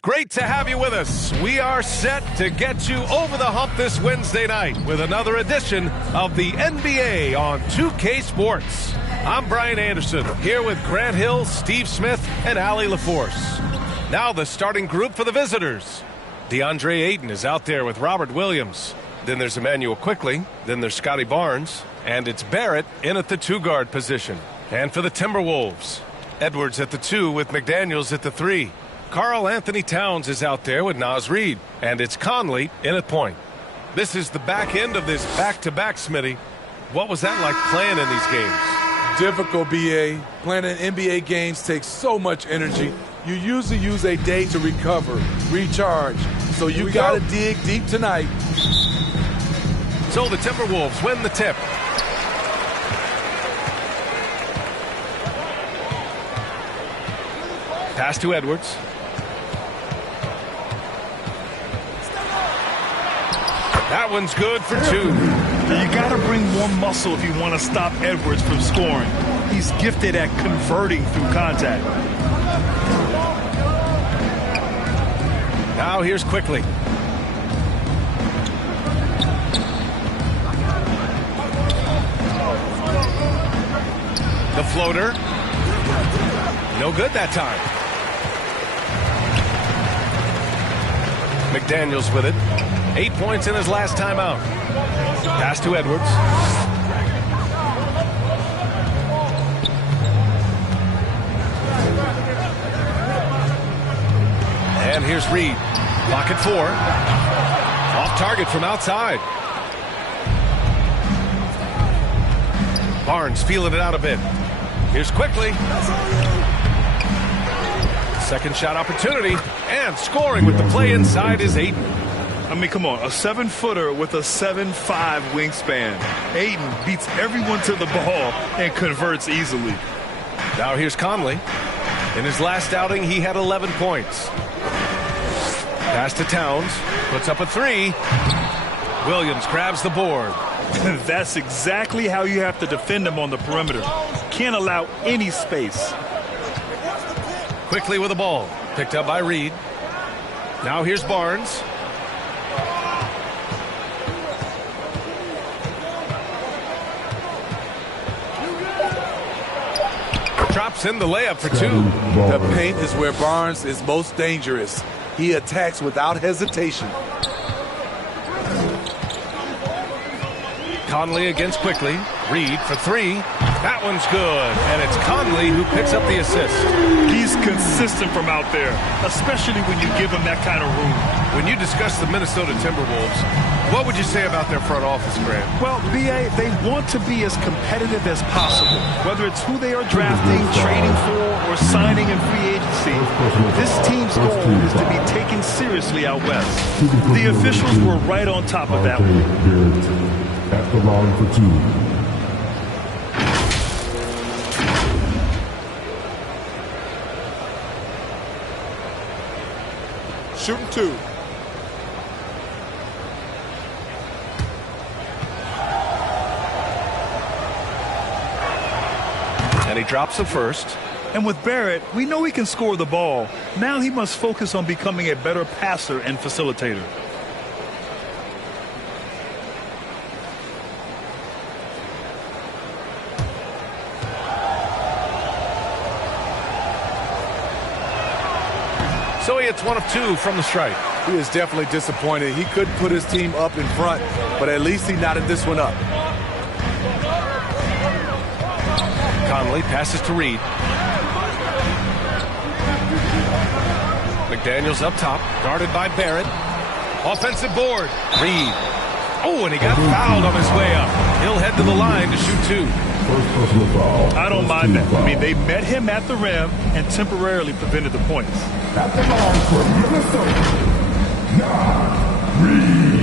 Great to have you with us. We are set to get you over the hump this Wednesday night with another edition of the NBA on 2K Sports. I'm Brian Anderson, here with Grant Hill, Steve Smith, and Allie LaForce. Now the starting group for the visitors. DeAndre Ayton is out there with Robert Williams. Then there's Emmanuel Quickley. Then there's Scotty Barnes. And it's Barrett in at the two-guard position. And for the Timberwolves, Edwards at the 2 with McDaniels at the 3. Karl Anthony Towns is out there with Naz Reid. And it's Conley in at point. This is the back end of this back-to-back, Smitty. What was that like playing in these games? Difficult, BA. Playing in NBA games takes so much energy. You usually use a day to recover, recharge. So you got to dig deep tonight. So the Timberwolves win the tip. Pass to Edwards. That one's good for 2. You got to bring more muscle if you want to stop Edwards from scoring. He's gifted at converting through contact. Now here's Quickley. The floater. No good that time. McDaniels with it. 8 points in his last time out. Pass to Edwards. And here's Reid. Pocket 4. Off target from outside. Barnes feeling it out a bit. Here's Quickley. Second shot opportunity. And scoring with the play inside is Ayton. I mean, come on, a 7-footer with a 7'5" wingspan. Ayton beats everyone to the ball and converts easily. Now here's Conley. In his last outing, he had 11 points. Pass to Towns. Puts up a 3. Williams grabs the board. That's exactly how you have to defend him on the perimeter. Can't allow any space. Quickley with the ball. Picked up by Reid. Now here's Barnes. Drops in the layup for 2. The paint is where Barnes is most dangerous. He attacks without hesitation. Conley against Quickley. Reid for 3. That one's good. And it's Conley who picks up the assist. He's consistent from out there, especially when you give him that kind of room. When you discuss the Minnesota Timberwolves, what would you say about their front office, Grant? Well, BA, they want to be as competitive as possible, whether it's who they are drafting, trading for, or signing in free agency. This team's goal is to be taken seriously out west. The officials were right on top of that one. At the line for 2. Shooting 2. And he drops the first. And with Barrett, we know he can score the ball. Now he must focus on becoming a better passer and facilitator. So he hits 1 of 2 from the strike. He is definitely disappointed. He couldn't put his team up in front, but at least he knotted this one up. Conley passes to Reid. McDaniels up top, guarded by Barrett. Offensive board. Reid. Oh, and he got fouled on his way up. He'll head to the line to shoot 2. I don't mind that. I mean, they met him at the rim and temporarily prevented the points. At the line for Minnesota, Naz Reid.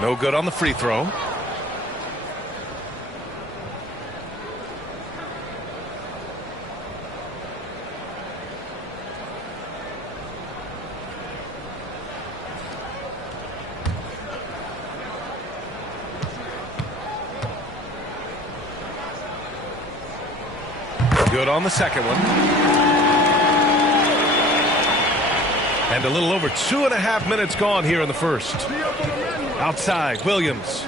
No good on the free throw. Good on the second one. And a little over 2.5 minutes gone here in the first. Outside, Williams.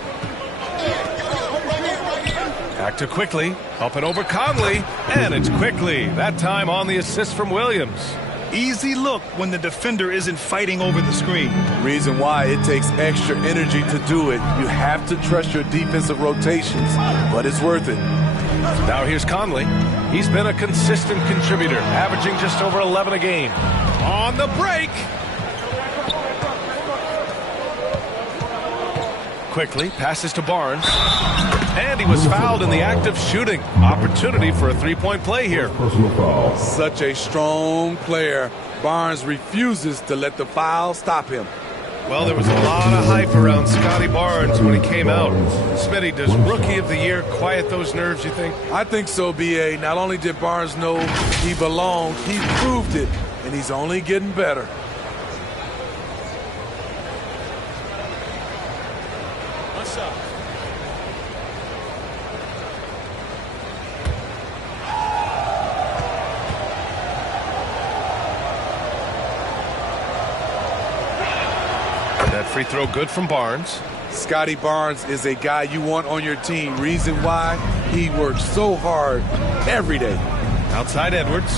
Back to Quickly. Up and over Conley. And it's Quickly. That time on the assist from Williams. Easy look when the defender isn't fighting over the screen. Reason why it takes extra energy to do it. You have to trust your defensive rotations, but it's worth it. Now here's Conley. He's been a consistent contributor, averaging just over 11 a game. On the break. Quickly passes to Barnes. And he was fouled in the act of shooting. Opportunity for a three-point play here. Personal foul. Such a strong player. Barnes refuses to let the foul stop him. Well, there was a lot of hype around Scotty Barnes when he came out. Smitty, does Rookie of the Year quiet those nerves, you think? I think so, B.A. Not only did Barnes know he belonged, he proved it, and he's only getting better. What's up? That free throw good from Barnes. Scotty Barnes is a guy you want on your team. Reason why? He works so hard every day. Outside Edwards.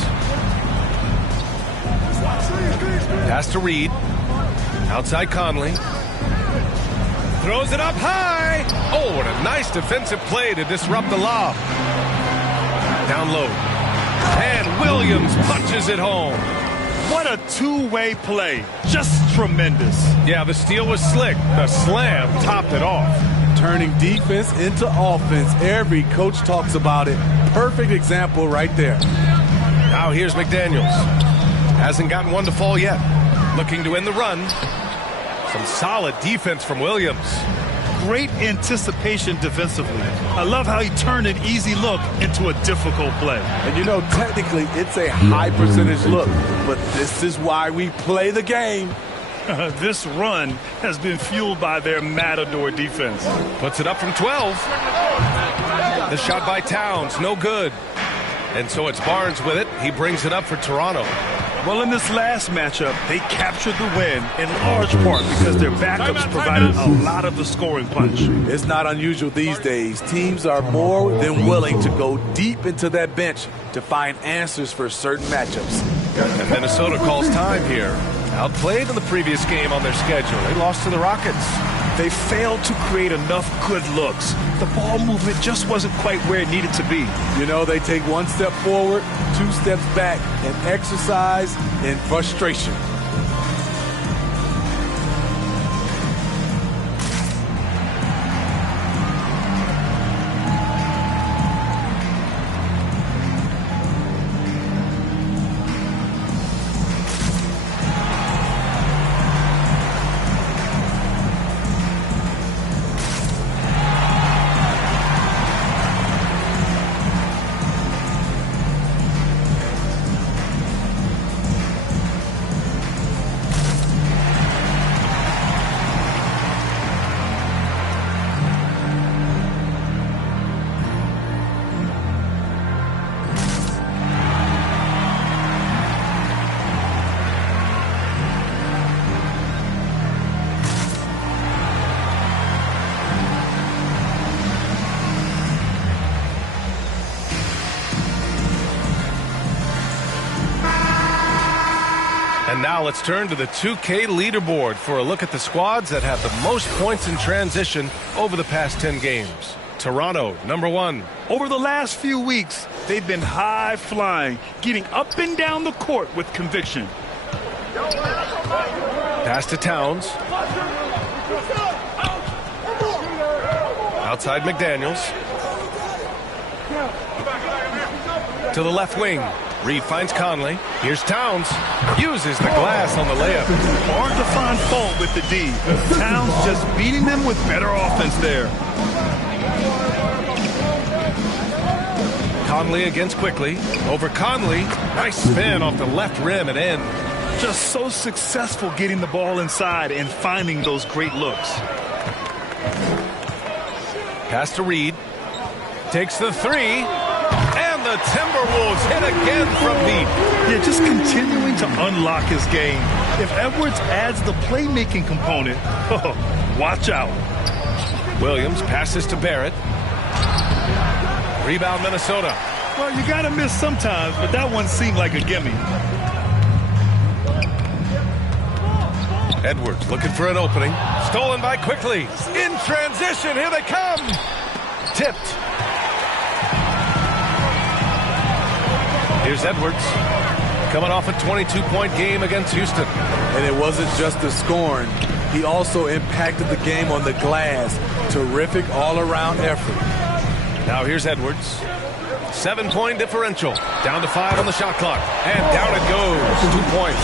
Pass to Reed. Outside Conley. Throws it up high. Oh, what a nice defensive play to disrupt the lob. Down low. And Williams punches it home. What a two-way play. Just tremendous. Yeah, the steal was slick. The slam topped it off. Turning defense into offense. Every coach talks about it. Perfect example right there. Now here's McDaniels. Hasn't gotten one to fall yet. Looking to end the run. Some solid defense from Williams. Great anticipation defensively. I love how he turned an easy look into a difficult play. And you know, technically, it's a high percentage look, but this is why we play the game. This run has been fueled by their Matador defense. Puts it up from 12. The shot by Towns, no good. And so it's Barnes with it. He brings it up for Toronto. Well, in this last matchup, they captured the win in large part because their backups provided a lot of the scoring punch. It's not unusual these days. Teams are more than willing to go deep into that bench to find answers for certain matchups. And Minnesota calls time here. Outplayed in the previous game on their schedule. They lost to the Rockets. They failed to create enough good looks. The ball movement just wasn't quite where it needed to be. You know, they take one step forward, 2 steps back, and exercise in frustration. And now let's turn to the 2K leaderboard for a look at the squads that have the most points in transition over the past 10 games. Toronto, number 1. Over the last few weeks, they've been high-flying, getting up and down the court with conviction. Pass to Towns. Outside McDaniels. To the left wing. Reed finds Conley. Here's Towns. Uses the glass on the layup. Hard to find fault with the D. Towns just beating them with better offense there. Conley against Quickly. Over Conley. Nice spin off the left rim and in. Just so successful getting the ball inside and finding those great looks. Pass to Reed. Takes the three. And the Timberwolves hit again from deep. Yeah, just continuing to unlock his game. If Edwards adds the playmaking component, watch out. Williams passes to Barrett. Rebound Minnesota. Well, you got to miss sometimes, but that one seemed like a gimme. Edwards looking for an opening. Stolen by Quickly. In transition, here they come. Tipped. Here's Edwards. Coming off a 22-point game against Houston. And it wasn't just the scoring. He also impacted the game on the glass. Terrific all-around effort. Now here's Edwards. 7-point differential. Down to 5 on the shot clock. And down it goes. 2 points.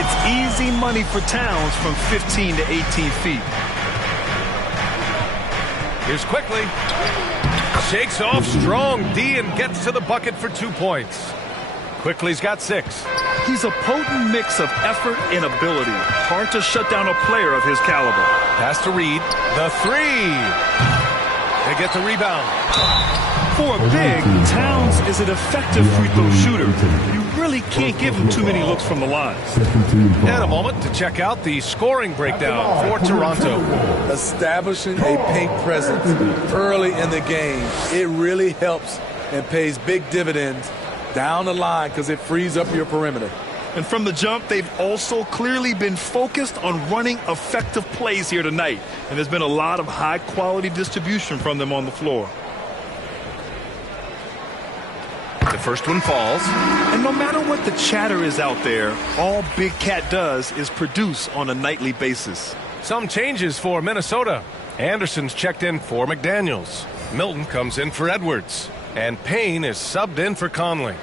It's easy money for Towns from 15 to 18 feet. Here's Quickly. Shakes off strong D and gets to the bucket for 2 points. Quickly's got 6. He's a potent mix of effort and ability. Hard to shut down a player of his caliber. Pass to Reed. The three. They get the rebound. For a big, Towns is an effective free throw shooter. You really can't give him too many looks from the line. And a moment to check out the scoring breakdown for Toronto. Establishing a paint presence early in the game, it really helps and pays big dividends down the line because it frees up your perimeter. And from the jump, they've also clearly been focused on running effective plays here tonight. And there's been a lot of high-quality distribution from them on the floor. The first one falls. And no matter what the chatter is out there, all Big Cat does is produce on a nightly basis. Some changes for Minnesota. Anderson's checked in for McDaniels. Milton comes in for Edwards. And Payne is subbed in for Conley.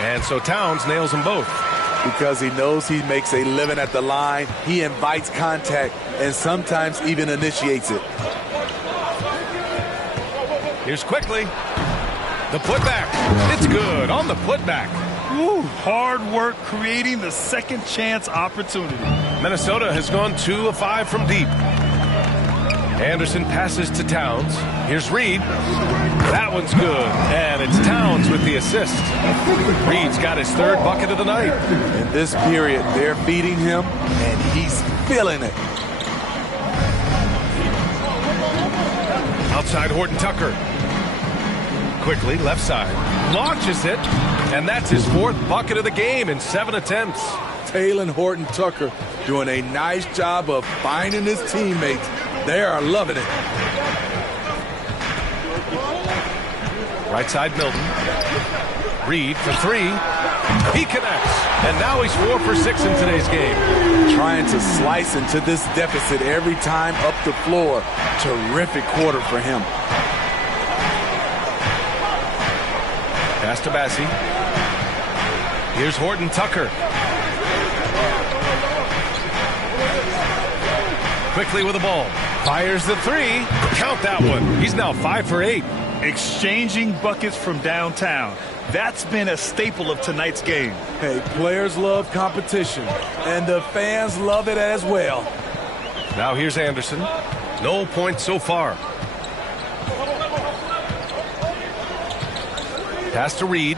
And so Towns nails them both. Because he knows he makes a living at the line, he invites contact and sometimes even initiates it. Here's Quickly. The putback. It's good on the putback. Woo, hard work creating the second chance opportunity. Minnesota has gone 2 of 5 from deep. Anderson passes to Towns. Here's Reed. That one's good. And it's Towns with the assist. Reed's got his 3rd bucket of the night. In this period, they're beating him, and he's feeling it. Outside Horton Tucker. Quickly, left side. Launches it. And that's his 4th bucket of the game in 7 attempts. Taylor Horton Tucker doing a nice job of finding his teammates. They are loving it. Right side Milton. Reed for 3. He connects. And now he's 4 for 6 in today's game. Trying to slice into this deficit every time up the floor. Terrific quarter for him. Pass to Bassie. Here's Horton Tucker. Quickly with the ball. Fires the 3. Count that one. He's now 5 for 8. Exchanging buckets from downtown. That's been a staple of tonight's game. Hey, players love competition, and the fans love it as well. Now here's Anderson. No points so far. Pass to Reed.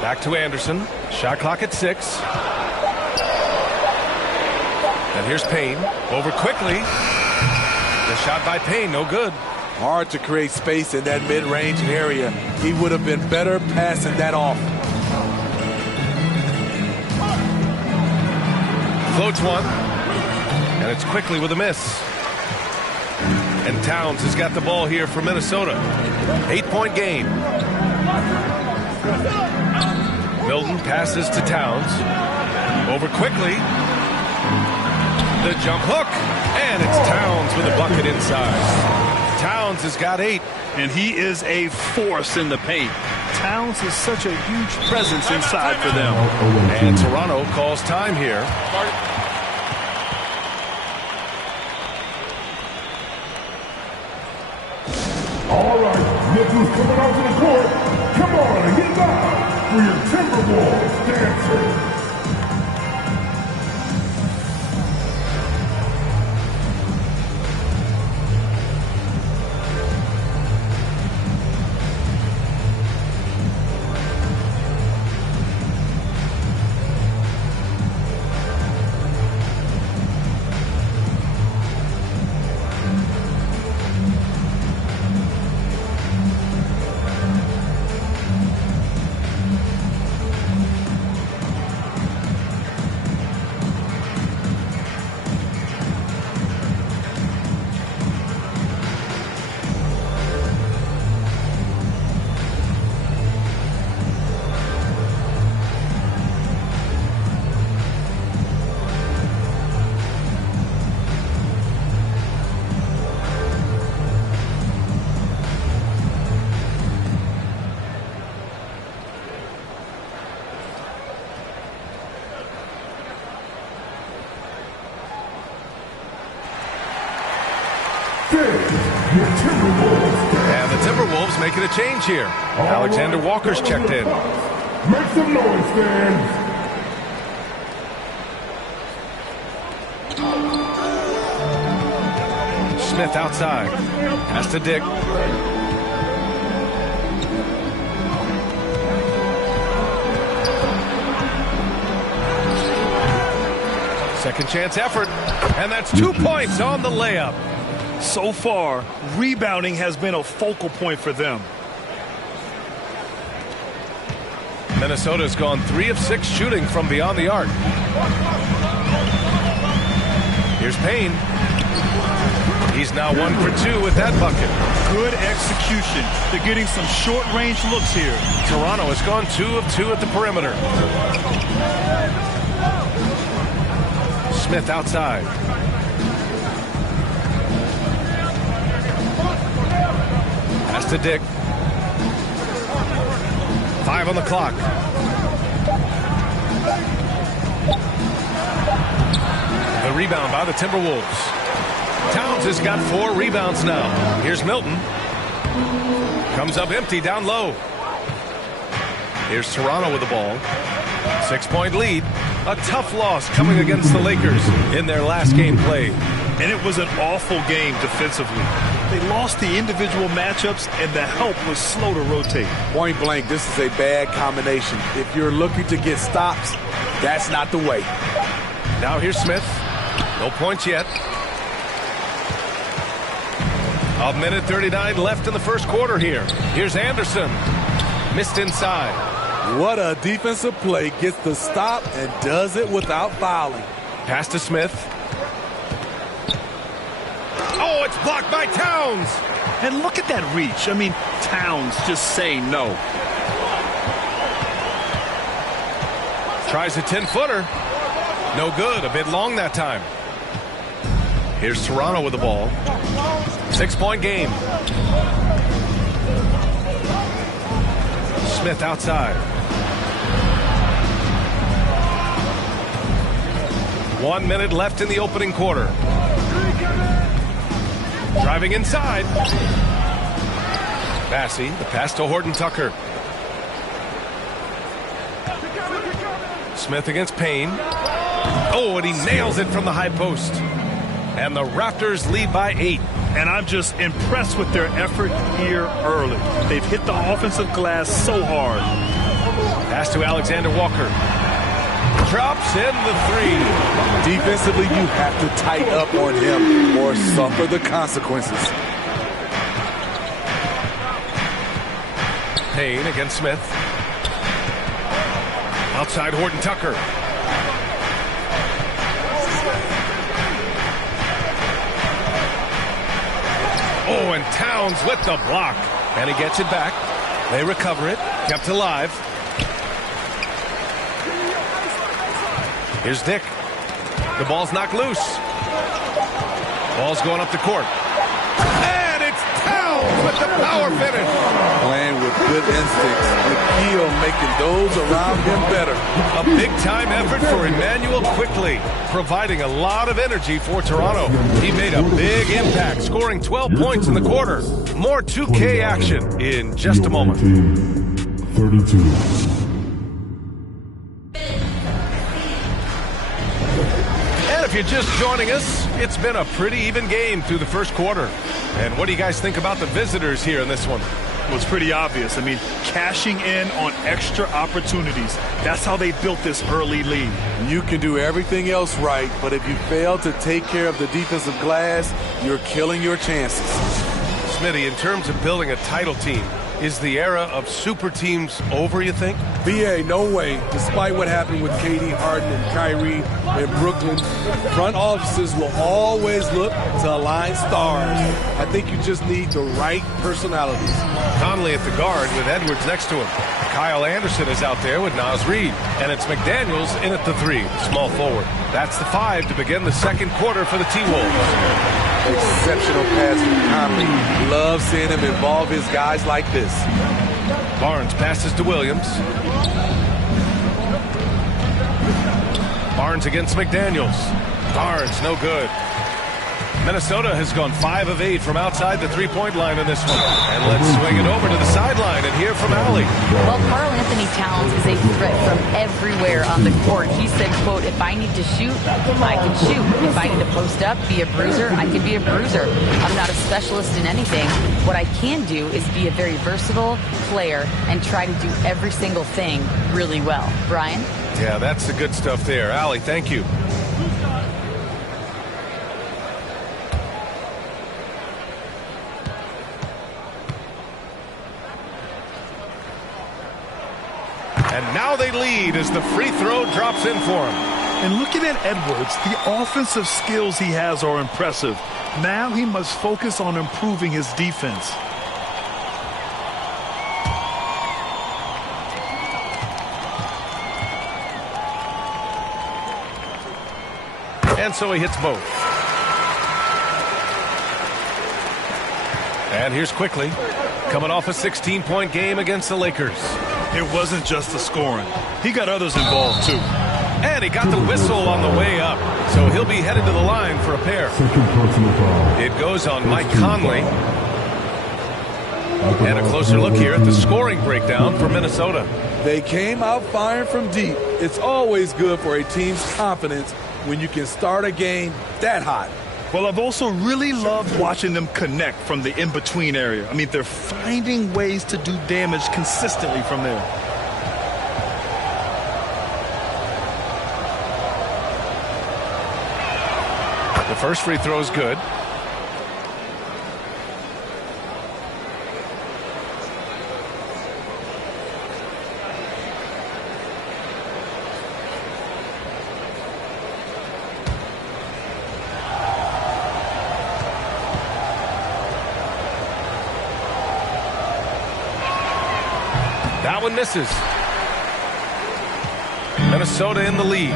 Back to Anderson. Shot clock at 6. And here's Payne. Over Quickly. The shot by Payne, no good. Hard to create space in that mid-range area. He would have been better passing that off. Floats one. And it's Quickly with a miss. And Towns has got the ball here for Minnesota. 8-point game. Milton passes to Towns. Over Quickly. The jump hook. And it's Towns with a bucket inside. Towns has got 8. And he is a force in the paint. Towns is such a huge presence inside for them. And Toronto calls time here. All right, look who's coming onto the court. Come on and get live for your Timberwolves dancer. And the Timberwolves making a change here. Alexander Walker's checked in. Make some noise, fans. Smith outside. Pass to Dick. Second chance effort. And that's 2 points on the layup. So far, rebounding has been a focal point for them. Minnesota's gone 3 of 6 shooting from beyond the arc. Here's Payne. He's now 1 for 2 with that bucket. Good execution. They're getting some short-range looks here. Toronto has gone 2 of 2 at the perimeter. Smith outside. Pass to Dick. 5 on the clock. The rebound by the Timberwolves. Towns has got 4 rebounds now. Here's Milton. Comes up empty down low. Here's Toronto with the ball. 6-point lead. A tough loss coming against the Lakers in their last game played. And it was an awful game defensively. They lost the individual matchups, and the help was slow to rotate. Point blank, this is a bad combination. If you're looking to get stops, that's not the way. Now here's Smith. No points yet. 1:39 left in the first quarter here. Here's Anderson. Missed inside. What a defensive play. Gets the stop and does it without fouling. Pass to Smith. Oh, it's blocked by Towns. And look at that reach. I mean, Towns just saying no. Tries a 10-footer. No good. A bit long that time. Here's Toronto with the ball. 6-point game. Smith outside. 1 minute left in the opening quarter. Driving inside. Bassey, the pass to Horton Tucker. Smith against Payne. Oh, and he nails it from the high post. And the Raptors lead by 8. And I'm just impressed with their effort here early. They've hit the offensive glass so hard. Pass to Alexander Walker. Drops in the 3. Defensively, you have to tighten up on him or suffer the consequences. Payne against Smith. Outside Horton Tucker. Oh, and Towns with the block. And he gets it back. They recover it. Kept alive. Here's Dick. The ball's knocked loose. Ball's going up the court. And it's Towns with the power finish. Playing with good instincts. McKeel making those around him better. A big-time effort for Emmanuel Quickly, providing a lot of energy for Toronto. He made a big impact, scoring 12 points in the quarter. More 2K action in just a moment. 32. If you're just joining us, it's been a pretty even game through the first quarter. And what do you guys think about the visitors here in this one? Well, it's pretty obvious. I mean, cashing in on extra opportunities. That's how they built this early lead. You can do everything else right, but if you fail to take care of the defensive glass, you're killing your chances. Smitty, in terms of building a title team, is the era of super teams over, you think? BA, no way. Despite what happened with KD, Harden, and Kyrie in Brooklyn, front offices will always look to align stars. I think you just need the right personalities. Conley at the guard with Edwards next to him. Kyle Anderson is out there with Naz Reid. And it's McDaniels in at the 3, small forward. That's the 5 to begin the second quarter for the T-Wolves. Exceptional pass from Conley. Love seeing him involve his guys like this. Barnes passes to Williams. Barnes against McDaniels. Barnes, no good. Minnesota has gone 5 of 8 from outside the three-point line in this one. And let's swing it over to the sideline and hear from Allie. Well, Karl Anthony Towns is a threat from everywhere on the court. He said, quote, if I need to shoot, I can shoot. If I need to post up, be a bruiser, I can be a bruiser. I'm not a specialist in anything. What I can do is be a very versatile player and try to do every single thing really well. Brian? Yeah, that's the good stuff there. Allie, thank you. And now they lead as the free throw drops in for him. And looking at Edwards, the offensive skills he has are impressive. Now he must focus on improving his defense. And so he hits both. And here's Quickly, coming off a 16-point game against the Lakers. It wasn't just the scoring. He got others involved, too. And he got the whistle on the way up. So he'll be headed to the line for a pair. It goes on Mike Conley. And a closer look here at the scoring breakdown for Minnesota. They came out firing from deep. It's always good for a team's confidence when you can start a game that hot. Well, I've also really loved watching them connect from the in-between area. I mean, they're finding ways to do damage consistently from there. The first free throw is good. That one misses. Minnesota in the lead.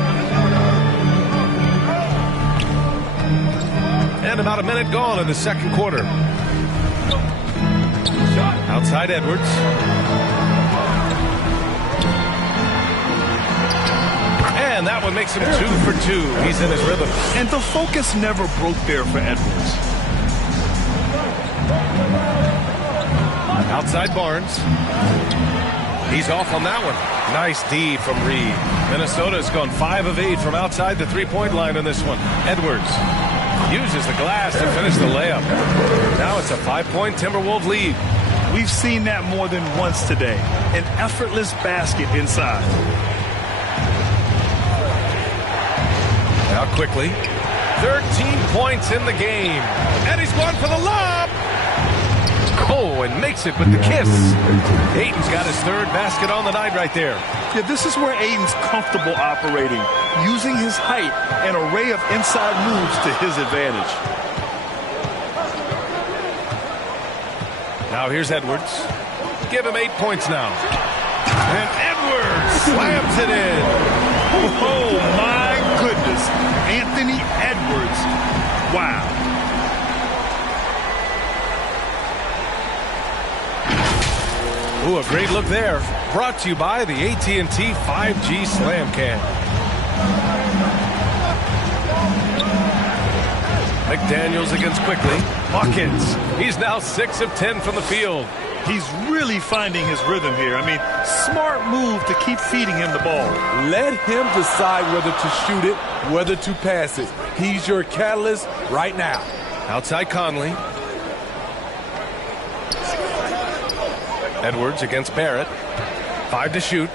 And about a minute gone in the second quarter. Outside Edwards. And that one makes him 2 for 2. He's in his rhythm. And the focus never broke there for Edwards. Outside Barnes. He's off on that one. Nice D from Reed. Minnesota's gone 5 of 8 from outside the three-point line in this one. Edwards uses the glass to finish the layup. Now it's a 5-point Timberwolves lead. We've seen that more than once today. An effortless basket inside. Now Quickly. 13 points in the game. And he's going for the lob. Oh, and makes it with the kiss. Ayton's got his third basket on the night right there. Yeah, this is where Ayton's comfortable operating, using his height and array of inside moves to his advantage. Now here's Edwards. Give him 8 points now. And Edwards slams it in. Oh, my goodness. Anthony Edwards. Wow. a great look there. Brought to you by the AT&T 5G Slam Cam. McDaniels against Quickly. Hawkins. He's now 6 of 10 from the field. He's really finding his rhythm here. I mean, smart move to keep feeding him the ball. Let him decide whether to shoot it, whether to pass it. He's your catalyst right now. Outside Conley. Edwards against Barrett. 5 to shoot.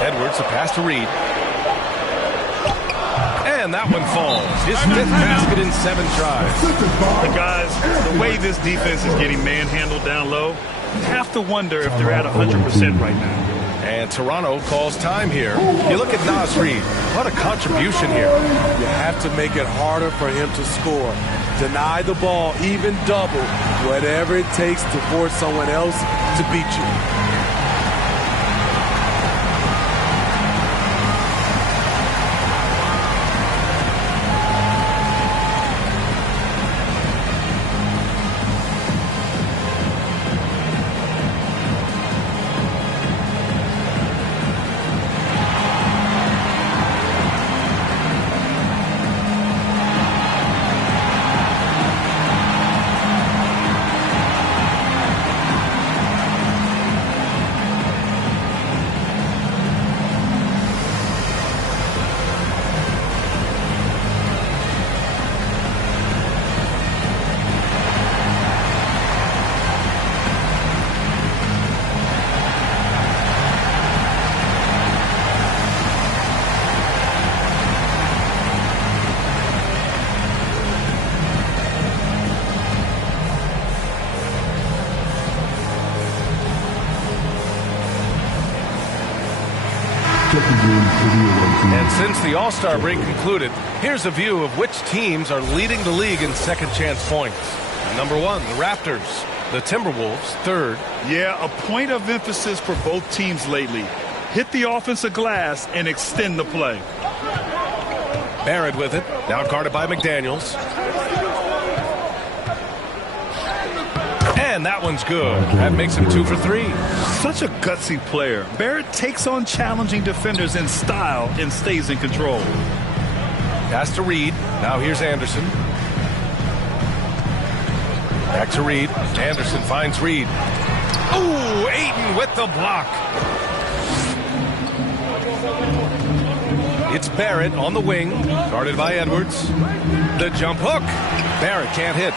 Edwards, a pass to Reed. And that one falls. His 5th basket in 7 tries. Guys, the way this defense is getting manhandled down low, you have to wonder if they're at 100% right now. And Toronto calls time here. You look at Nas Reed. What a contribution here. You have to make it harder for him to score. Deny the ball, even double, whatever it takes to force someone else to beat you. And since the All-Star break concluded, here's a view of which teams are leading the league in second chance points. Number 1, the Raptors. The Timberwolves, 3rd. Yeah, a point of emphasis for both teams lately. Hit the offensive glass and extend the play. Barrett with it, now guarded by McDaniels. And that one's good. That makes him 2 for 3. Such a gutsy player. Barrett takes on challenging defenders in style and stays in control. Pass to Reed. Now here's Anderson. Back to Reed. Anderson finds Reed. Ooh, Ayton with the block. It's Barrett on the wing, guarded by Edwards. The jump hook. Barrett can't hit.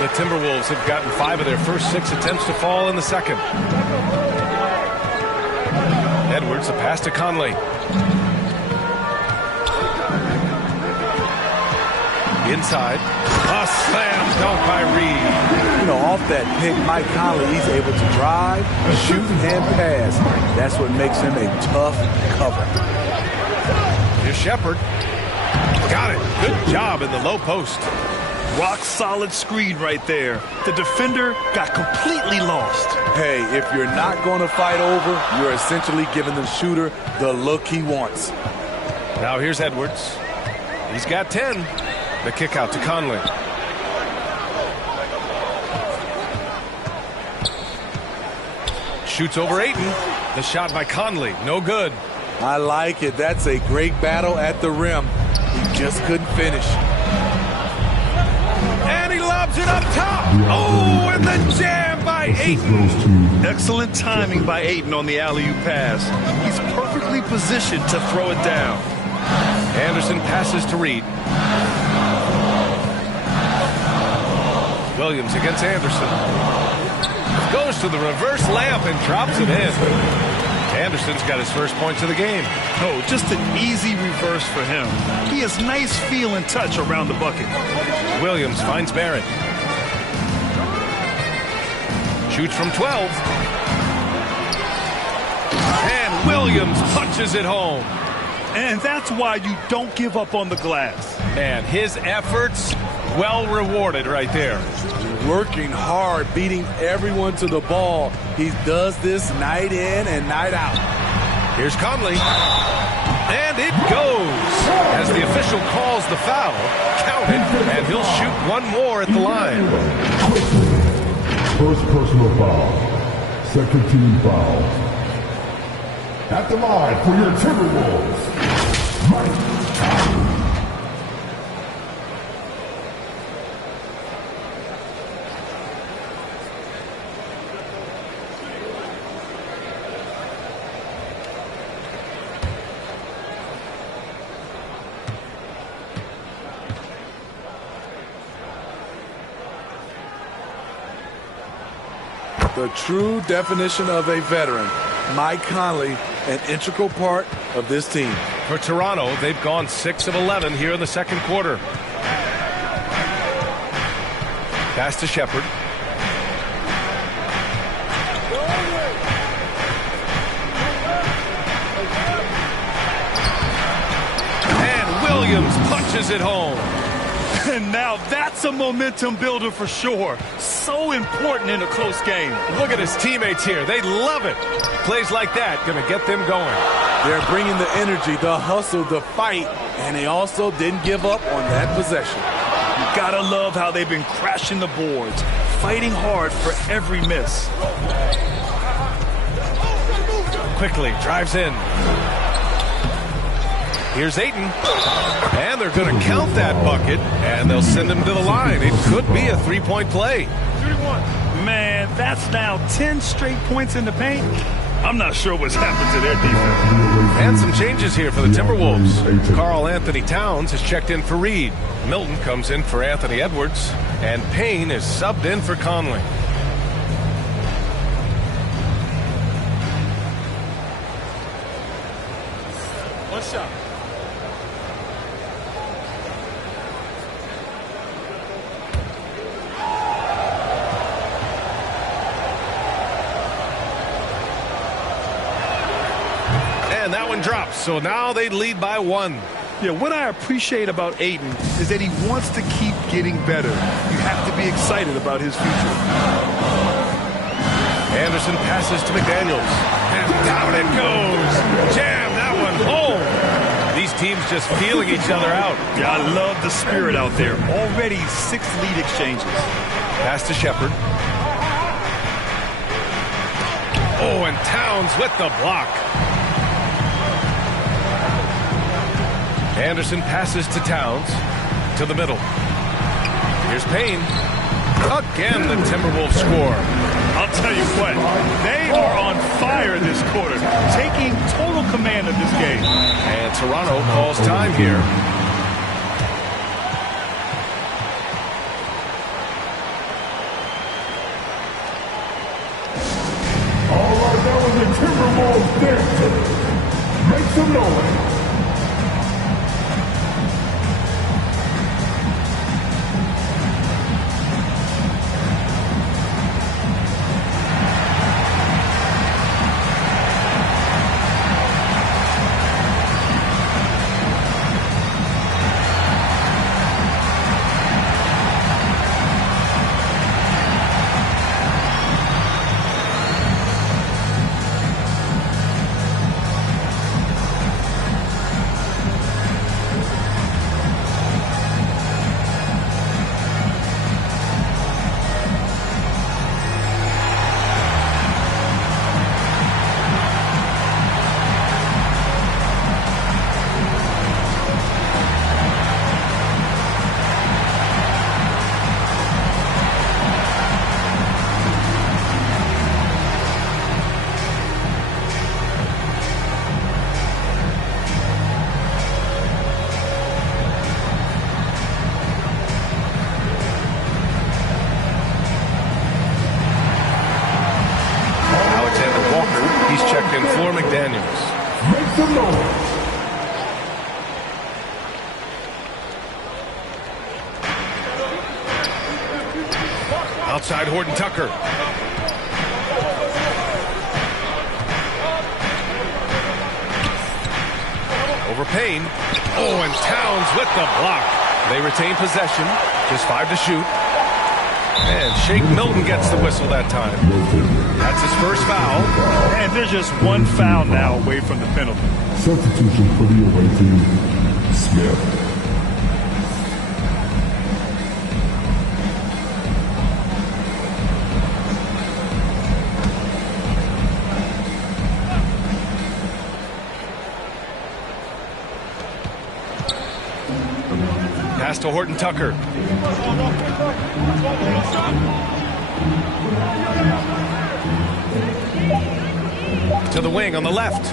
The Timberwolves have gotten 5 of their first 6 attempts to fall in the second. Edwards, a pass to Conley. Inside. A slam dunk by Reed. You know, off that pick, Mike Conley, he's able to drive, shoot, and pass. That's what makes him a tough cover. Here's Shepherd. Got it. Good job in the low post. Rock solid screen right there. The defender got completely lost. Hey, if you're not going to fight over, you're essentially giving the shooter the look he wants. Now here's Edwards. He's got 10. The kick out to Conley. Shoots over Ayton. The shot by Conley. No good. I like it. That's a great battle at the rim. He just couldn't finish. And he lobs it up top. Oh, and the jam by Ayton. Excellent timing by Ayton on the alley-oop pass. He's perfectly positioned to throw it down. Anderson passes to Reed. Williams against Anderson. Goes to the reverse layup and drops it in. Anderson's got his first points of the game. Oh, just an easy reverse for him. He has nice feel and touch around the bucket. Williams finds Barrett. Shoots from 12. And Williams punches it home. And that's why you don't give up on the glass. Man, his efforts well rewarded right there. Working hard, beating everyone to the ball. He does this night in and night out. Here's Conley. And it goes. As the official calls the foul, count it, and he'll shoot one more at the line. First personal foul. Second team foul. At the line for your Timberwolves, Mike Conley. The true definition of a veteran, Mike Conley, an integral part of this team. For Toronto, they've gone 6 of 11 here in the second quarter. Pass to Shepherd. And Williams punches it home. And now that's a momentum builder for sure. So important in a close game. Look at his teammates here. They love it. Plays like that going to get them going. They're bringing the energy, the hustle, the fight, and they also didn't give up on that possession. You gotta love how they've been crashing the boards, fighting hard for every miss. Quickly drives in. Here's Ayton. And they're going to count that bucket, and they'll send him to the line. It could be a three-point play. Man, that's now 10 straight points in the paint. I'm not sure what's happened to their defense. And some changes here for the Timberwolves. Karl Anthony Towns has checked in for Reed. Milton comes in for Anthony Edwards. And Payne is subbed in for Conley. One shot. And that one drops. So now they lead by 1. Yeah, what I appreciate about Ayton is that he wants to keep getting better. You have to be excited about his future. Anderson passes to McDaniels. And down it goes. Jam that one home. These teams just feeling each other out. Yeah, I love the spirit out there. Already 6 lead exchanges. Pass to Shepherd. Oh, and Towns with the block. Anderson passes to Towns. To the middle. Here's Payne. Again, the Timberwolves score. I'll tell you what, they are on fire this quarter, taking total command of this game. And Toronto calls time here. All right, that was the Timberwolves dancer. Make some noise. Outside Horton Tucker. Over Payne. Oh, and Towns with the block. They retain possession. Just 5 to shoot. And Shake Milton gets the whistle that time. That's his first foul. And they're just 1 foul now away from the penalty. Substitution for the away team, Smith. Pass to Horton Tucker. To the wing on the left.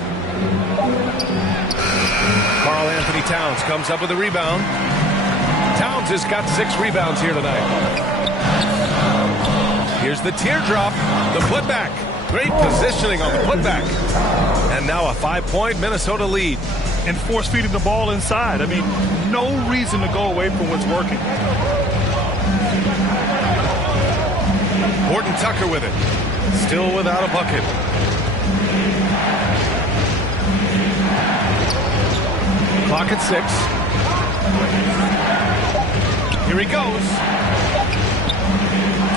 Karl Anthony Towns comes up with a rebound. Towns has got 6 rebounds here tonight. Here's the teardrop, the putback. Great positioning on the putback. And now a 5-point Minnesota lead. And force feeding the ball inside. I mean, no reason to go away from what's working. Horton Tucker with it. Still without a bucket. Clock at 6. Here he goes.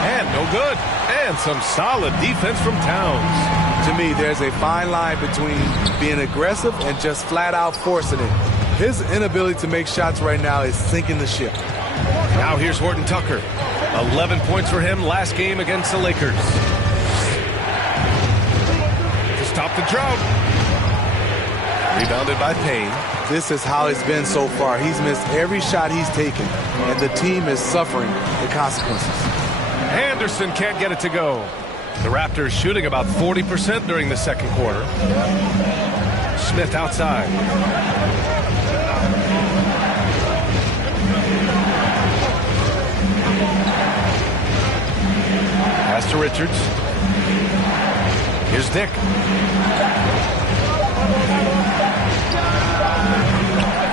And no good. And some solid defense from Towns. To me, there's a fine line between being aggressive and just flat out forcing it. His inability to make shots right now is sinking the ship. Now here's Horton Tucker. 11 points for him last game against the Lakers. To stop the drought. Rebounded by Payne. This is how it's been so far. He's missed every shot he's taken, and the team is suffering the consequences. Anderson can't get it to go. The Raptors shooting about 40% during the second quarter. Smith outside. Pass to Richards. Here's Dick.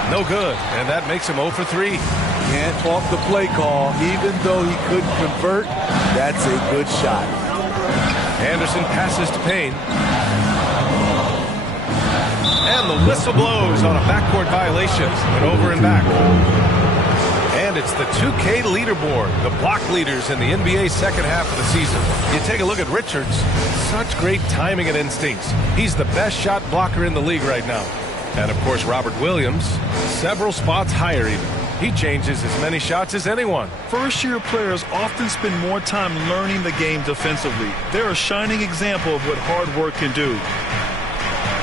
No good, and that makes him 0 for 3. Can't fault the play call. Even though he couldn't convert, that's a good shot. Anderson passes to Payne. And the whistle blows on a backcourt violation. Went over and back. And it's the 2K leaderboard. The block leaders in the NBA second half of the season. You take a look at Richards. Such great timing and instincts. He's the best shot blocker in the league right now. And, of course, Robert Williams, several spots higher even. He changes as many shots as anyone. First-year players often spend more time learning the game defensively. They're a shining example of what hard work can do.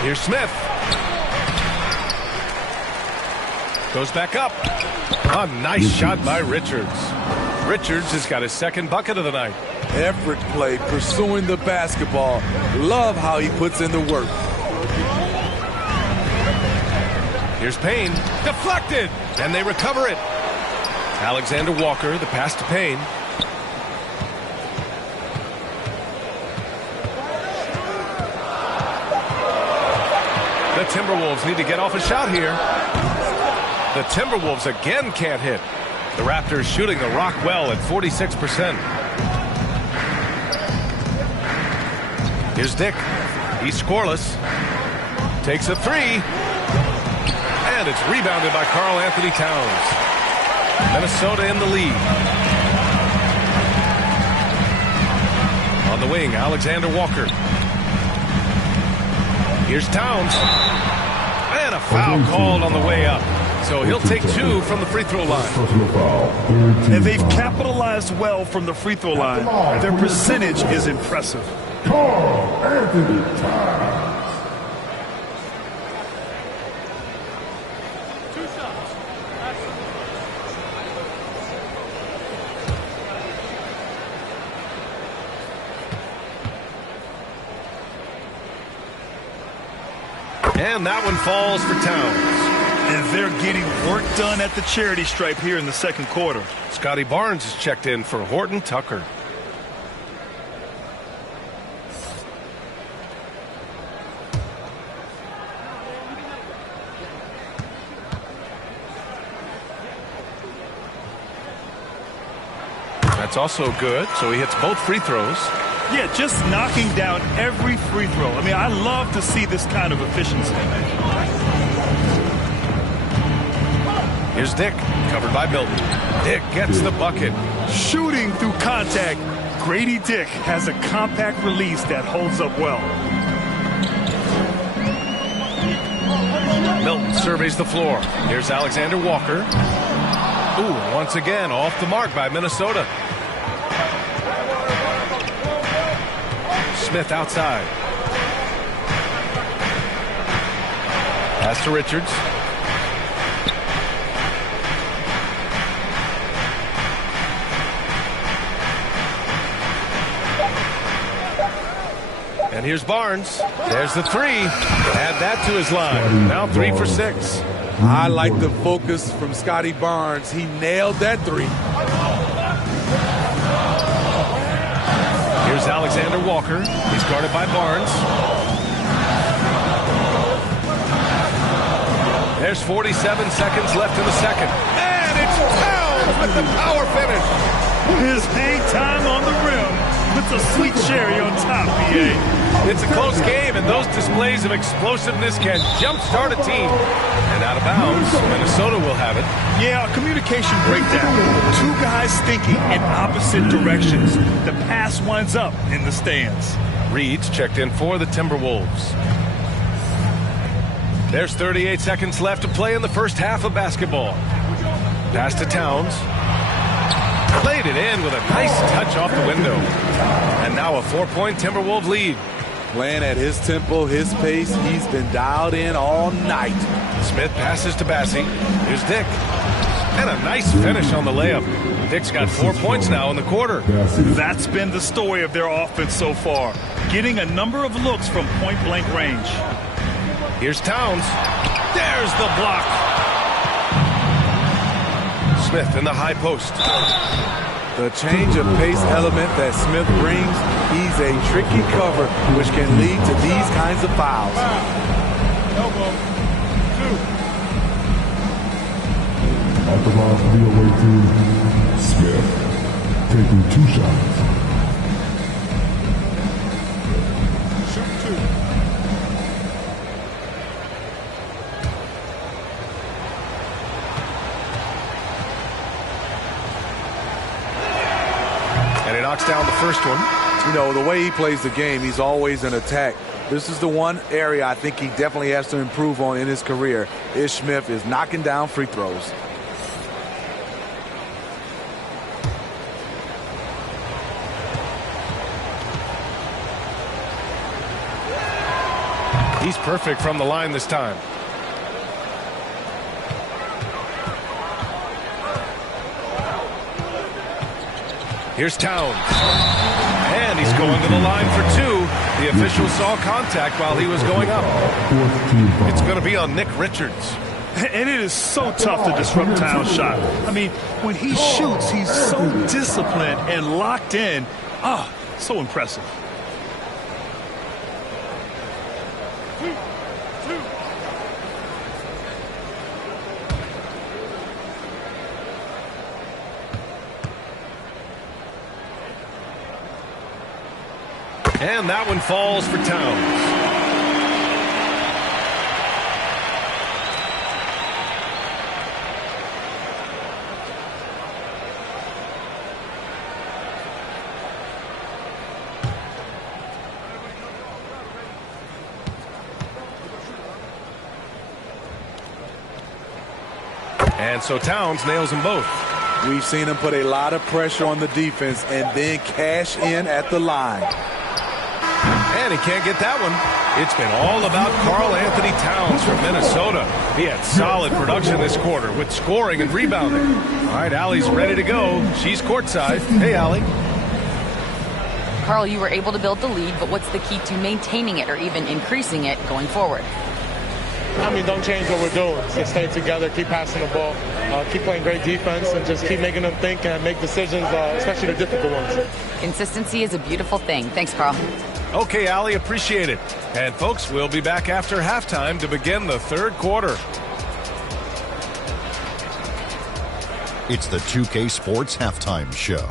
Here's Smith. Goes back up. A nice shot by Richards. Richards has got his second bucket of the night. Effort play, pursuing the basketball. Love how he puts in the work. Here's Payne. Deflected. And they recover it. Alexander Walker, the pass to Payne. The Timberwolves need to get off a shot here. The Timberwolves again can't hit. The Raptors shooting the rock well at 46%. Here's Dick. He's scoreless. Takes a 3. And it's rebounded by Karl Anthony Towns. Minnesota in the lead. On the wing, Alexander Walker. Here's Towns. And a foul called on the way up. So he'll take 2 from the free throw line. And they've capitalized well from the free throw line. Their percentage is impressive. Karl Anthony Towns. And that one falls for Towns. And they're getting work done at the charity stripe here in the second quarter. Scotty Barnes is checked in for Horton Tucker. That's also good, so he hits both free throws. Yeah, just knocking down every free throw. I mean, I love to see this kind of efficiency. Here's Dick, covered by Milton. Dick gets the bucket. Shooting through contact, Grady Dick has a compact release that holds up well. Milton surveys the floor. Here's Alexander Walker. Ooh, once again, off the mark by Minnesota. Smith outside. Pass to Richards. And here's Barnes. There's the three. Add that to his line. Now 3 for 6. I like the focus from Scotty Barnes. He nailed that three. Here's Alexander Walker. He's guarded by Barnes. There's 47 seconds left in the second. And it's Towns with the power finish. His hang time on the rim puts a sweet cherry on top, PA. It's a close game, and those displays of explosiveness can jumpstart a team. And out of bounds, Minnesota will have it. Yeah, a communication breakdown. Two guys thinking in opposite directions. The pass winds up in the stands. Reed's checked in for the Timberwolves. There's 38 seconds left to play in the first half of basketball. Pass to Towns. Played it in with a nice touch off the window. And now a 4-point Timberwolves lead. Playing at his tempo, his pace. He's been dialed in all night. Smith passes to Bassey. Here's Dick. And a nice finish on the layup. Dick's got 4 points now in the quarter. That's been the story of their offense so far. Getting a number of looks from point-blank range. Here's Towns. There's the block. Smith in the high post. The change of pace element that Smith brings, he's a tricky cover, which can lead to these kinds of fouls. Elbow. 2. At the line for the away team, Smith taking 2 shots. Shoot 2. And he knocks down the first one. You know, the way he plays the game, he's always in attack. This is the one area I think he definitely has to improve on in his career. Ish Smith is knocking down free throws. He's perfect from the line this time. Here's Towns. And he's going to the line for 2. The official saw contact while he was going up. It's going to be on Nick Richards. And it is so tough to disrupt Towns' shot. I mean, when he shoots, he's so disciplined and locked in. Ah, so impressive. And that one falls for Towns. And so Towns nails them both. We've seen him put a lot of pressure on the defense and then cash in at the line. And he can't get that one. It's been all about Karl Anthony Towns from Minnesota. He had solid production this quarter with scoring and rebounding. All right, Allie's ready to go. She's courtside. Hey, Allie. Karl, you were able to build the lead, but what's the key to maintaining it or even increasing it going forward? I mean, don't change what we're doing. Just stay together, keep passing the ball, keep playing great defense, and just keep making them think and make decisions, especially the difficult ones. Consistency is a beautiful thing. Thanks, Karl. Okay, Allie, appreciate it. And, folks, we'll be back after halftime to begin the third quarter. It's the 2K Sports Halftime Show.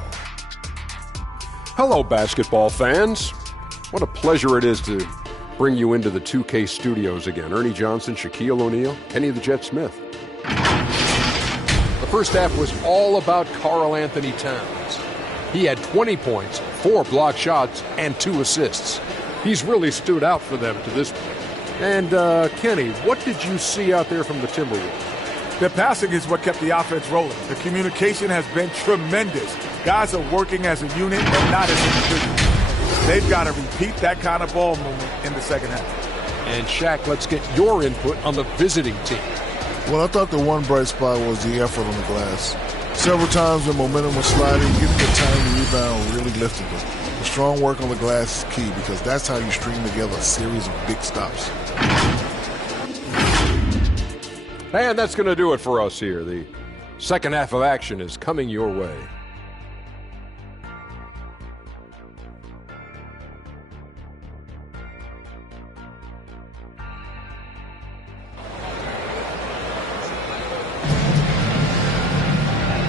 Hello, basketball fans. What a pleasure it is to bring you into the 2K studios again. Ernie Johnson, Shaquille O'Neal, Kenny the Jet Smith. The first half was all about Karl Anthony Towns. He had 20 points, 4 blocked shots, and 2 assists. He's really stood out for them to this point. And, Kenny, what did you see out there from the Timberwolves? Their passing is what kept the offense rolling. The communication has been tremendous. Guys are working as a unit and not as individuals. They've got to repeat that kind of ball movement in the second half. And, Shaq, let's get your input on the visiting team. Well, I thought the one bright spot was the effort on the glass. Several times when momentum was sliding, getting the time to rebound really lifted us. The strong work on the glass is key because that's how you string together a series of big stops. And that's going to do it for us here. The second half of action is coming your way.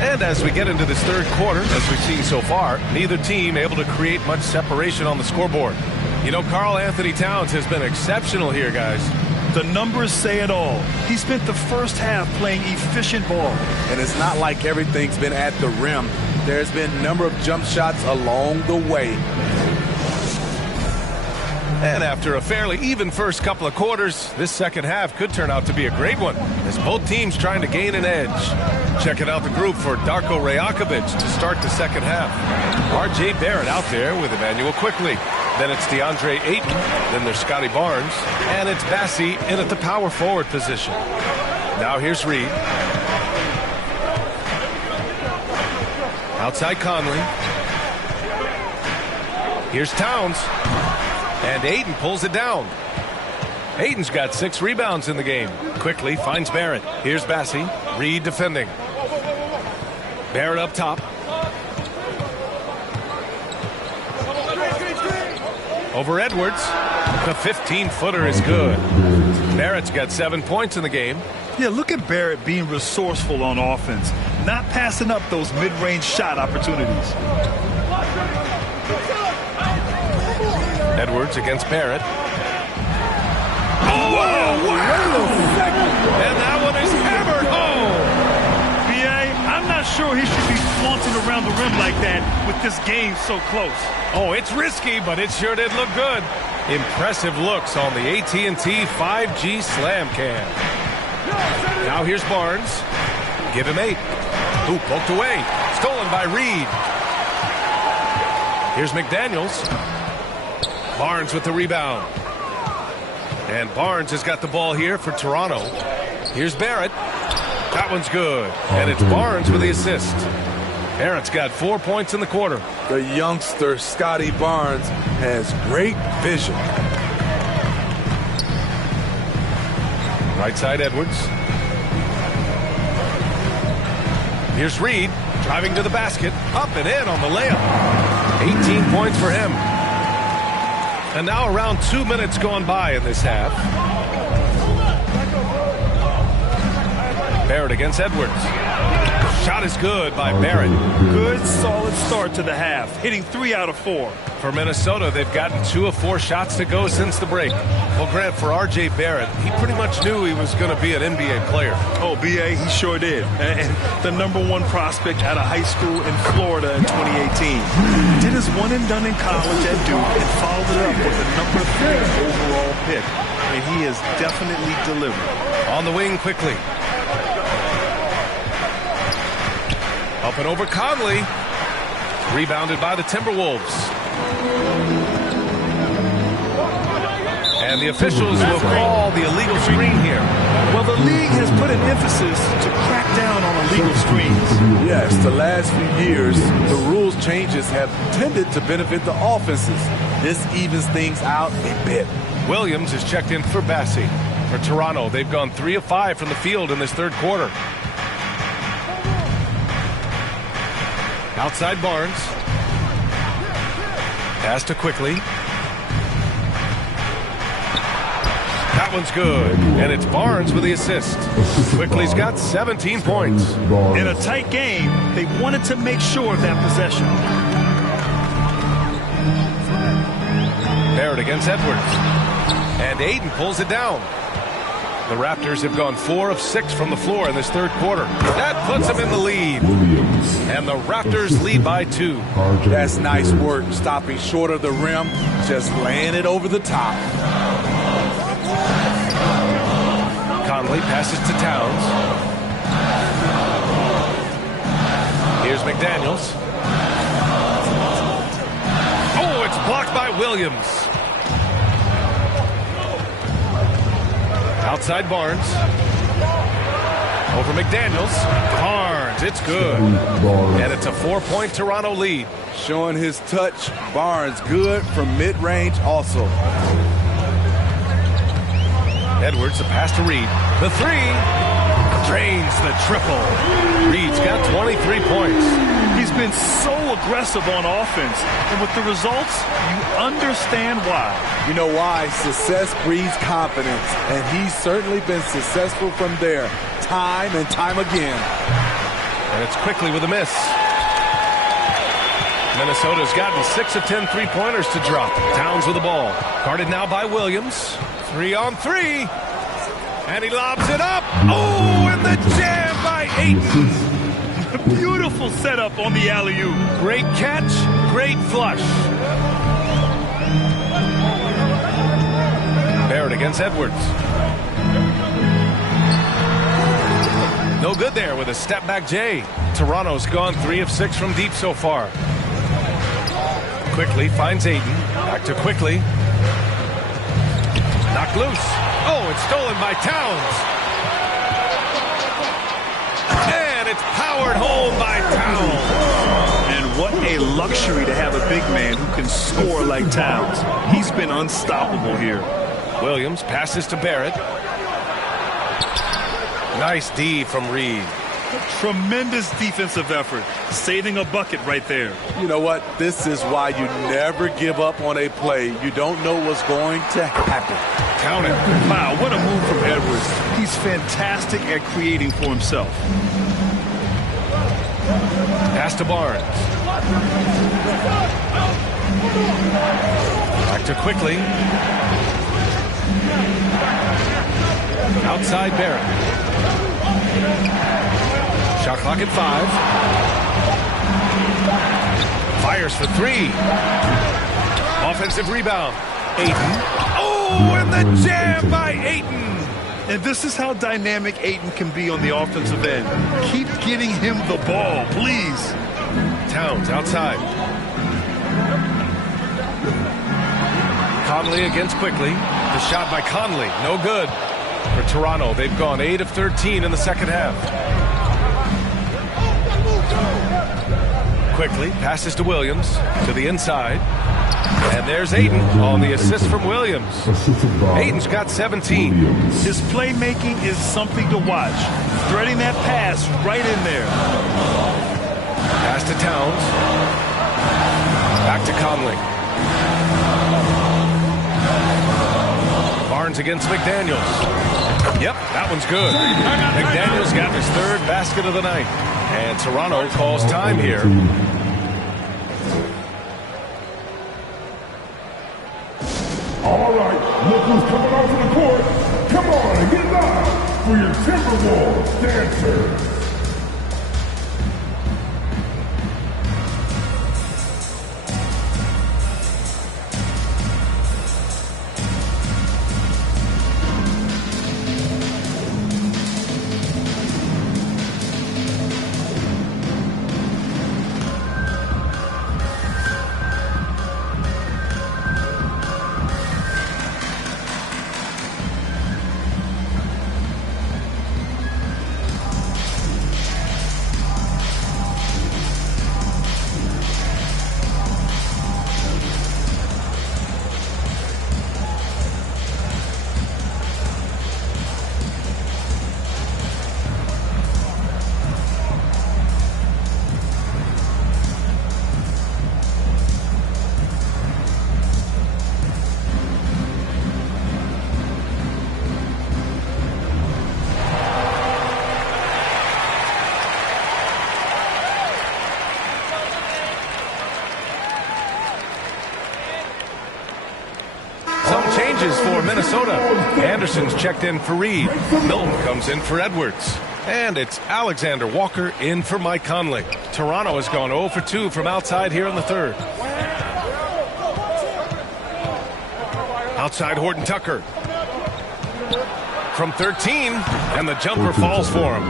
And as we get into this third quarter, as we've seen so far, neither team able to create much separation on the scoreboard. You know, Karl Anthony Towns has been exceptional here, guys. The numbers say it all. He spent the first half playing efficient ball. And it's not like everything's been at the rim. There's been a number of jump shots along the way. And after a fairly even first couple of quarters, this second half could turn out to be a great one, as both teams trying to gain an edge. Checking out the group for Darko Rajakovic to start the second half. R.J. Barrett out there with Emmanuel Quickly. Then it's DeAndre Ayton. Then there's Scotty Barnes. And it's Bassi in at the power forward position. Now here's Reed. Outside Conley. Here's Towns. And Ayton pulls it down. Ayton's got 6 rebounds in the game. Quickly finds Barrett. Here's Bassi. Reed defending. Barrett up top. Over Edwards. The 15-footer is good. Barrett's got 7 points in the game. Yeah, look at Barrett being resourceful on offense, not passing up those mid-range shot opportunities. Edwards against Barrett. Oh, wow! And that one is hammered home. B.A., I'm not sure he should be flaunting around the rim like that with this game so close. Oh, it's risky, but it sure did look good. Impressive looks on the AT&T 5G Slam Cam. Now here's Barnes. Give him 8. Ooh, poked away. Stolen by Reed. Here's McDaniels. Barnes with the rebound. And Barnes has got the ball here for Toronto. Here's Barrett. That one's good. And it's Barnes with the assist. Barrett's got 4 points in the quarter. The youngster, Scotty Barnes, has great vision. Right side, Edwards. Here's Reed, driving to the basket, up and in on the layup. 18 points for him. And now around 2 minutes gone by in this half. Barrett against Edwards. Shot is good by Barrett. Good, solid start to the half, hitting 3 out of 4. For Minnesota, they've gotten 2 of 4 shots to go since the break. Well, Grant, for R.J. Barrett, he pretty much knew he was going to be an NBA player. Oh, B.A., he sure did. And the #1 prospect out of high school in Florida in 2018. Did his one and done in college at Duke and followed it up with the #3 overall pick. And he has definitely delivered. On the wing quickly. Up and over Conley. Rebounded by the Timberwolves. And the officials will call the illegal screen here. Well, the league has put an emphasis to crack down on illegal screens. Yes, the last few years, the rules changes have tended to benefit the offenses. This evens things out a bit. Williams is checked in for Bassi. For Toronto, they've gone 3 of 5 from the field in this third quarter. Outside Barnes. Pass to Quickly. That one's good. And it's Barnes with the assist. Quickly's got 17 points. In a tight game, they wanted to make sure of that possession. Barrett against Edwards. And Ayton pulls it down. The Raptors have gone 4 of 6 from the floor in this third quarter. That puts them in the lead. And the Raptors lead by 2. That's nice work, stopping short of the rim, just laying it over the top. Conley passes to Towns. Here's McDaniels. Oh, it's blocked by Williams. Outside Barnes. Over McDaniels. Barnes It's good. And it's a 4-point Toronto lead. Showing his touch. Barnes good from mid-range also. Edwards, a pass to Reed. The three. Drains the triple. Reed's got 23 points. He's been so aggressive on offense, and with the results, you understand why. You know why? Success breeds confidence, and he's certainly been successful from there, time and time again. And it's quickly with a miss. Minnesota's gotten 6 of 10 3-pointers to drop. Towns with the ball. Guarded now by Williams. 3-on-3. And he lobs it up. Oh, and the jam by Ayton. Beautiful setup on the alley-oop. Great catch, great flush. Barrett against Edwards. No good there with a step-back J. Toronto's gone 3 of 6 from deep so far. Quickly finds Ayton. Back to Quickly. Knocked loose. Oh, it's stolen by Towns. And it's powered home by Towns. And what a luxury to have a big man who can score like Towns. He's been unstoppable here. Williams passes to Barrett. Nice D from Reed. Tremendous defensive effort, saving a bucket right there. You know what? This is why you never give up on a play. You don't know what's going to happen. Count it. Wow, what a move from Edwards. He's fantastic at creating for himself. Pass to Barnes. Back to Quickly. Outside Barrett. Shot clock at 5. Fires for 3. Offensive rebound. Ayton. Oh, and the jam by Ayton. And this is how dynamic Ayton can be on the offensive end. Keep getting him the ball, please. Towns outside. Conley against Quickly. The shot by Conley, no good. For Toronto, they've gone 8 of 13 in the second half. Quickly passes to Williams to the inside. And there's Ayton on the assist from Williams. Ayton's got 17. His playmaking is something to watch. Threading that pass right in there. Pass to Towns. Back to Conley. Barnes against McDaniels. Yep, that one's good. McDaniels got his 3rd basket of the night. And Toronto calls time here. All right, look who's coming onto the court. Come on and get live for your Timberwolves dancers. For Minnesota. Anderson's checked in for Reed. Milton comes in for Edwards. And it's Alexander Walker in for Mike Conley. Toronto has gone 0 for 2 from outside here in the 3rd. Outside Horton Tucker. From 13, and the jumper falls for him.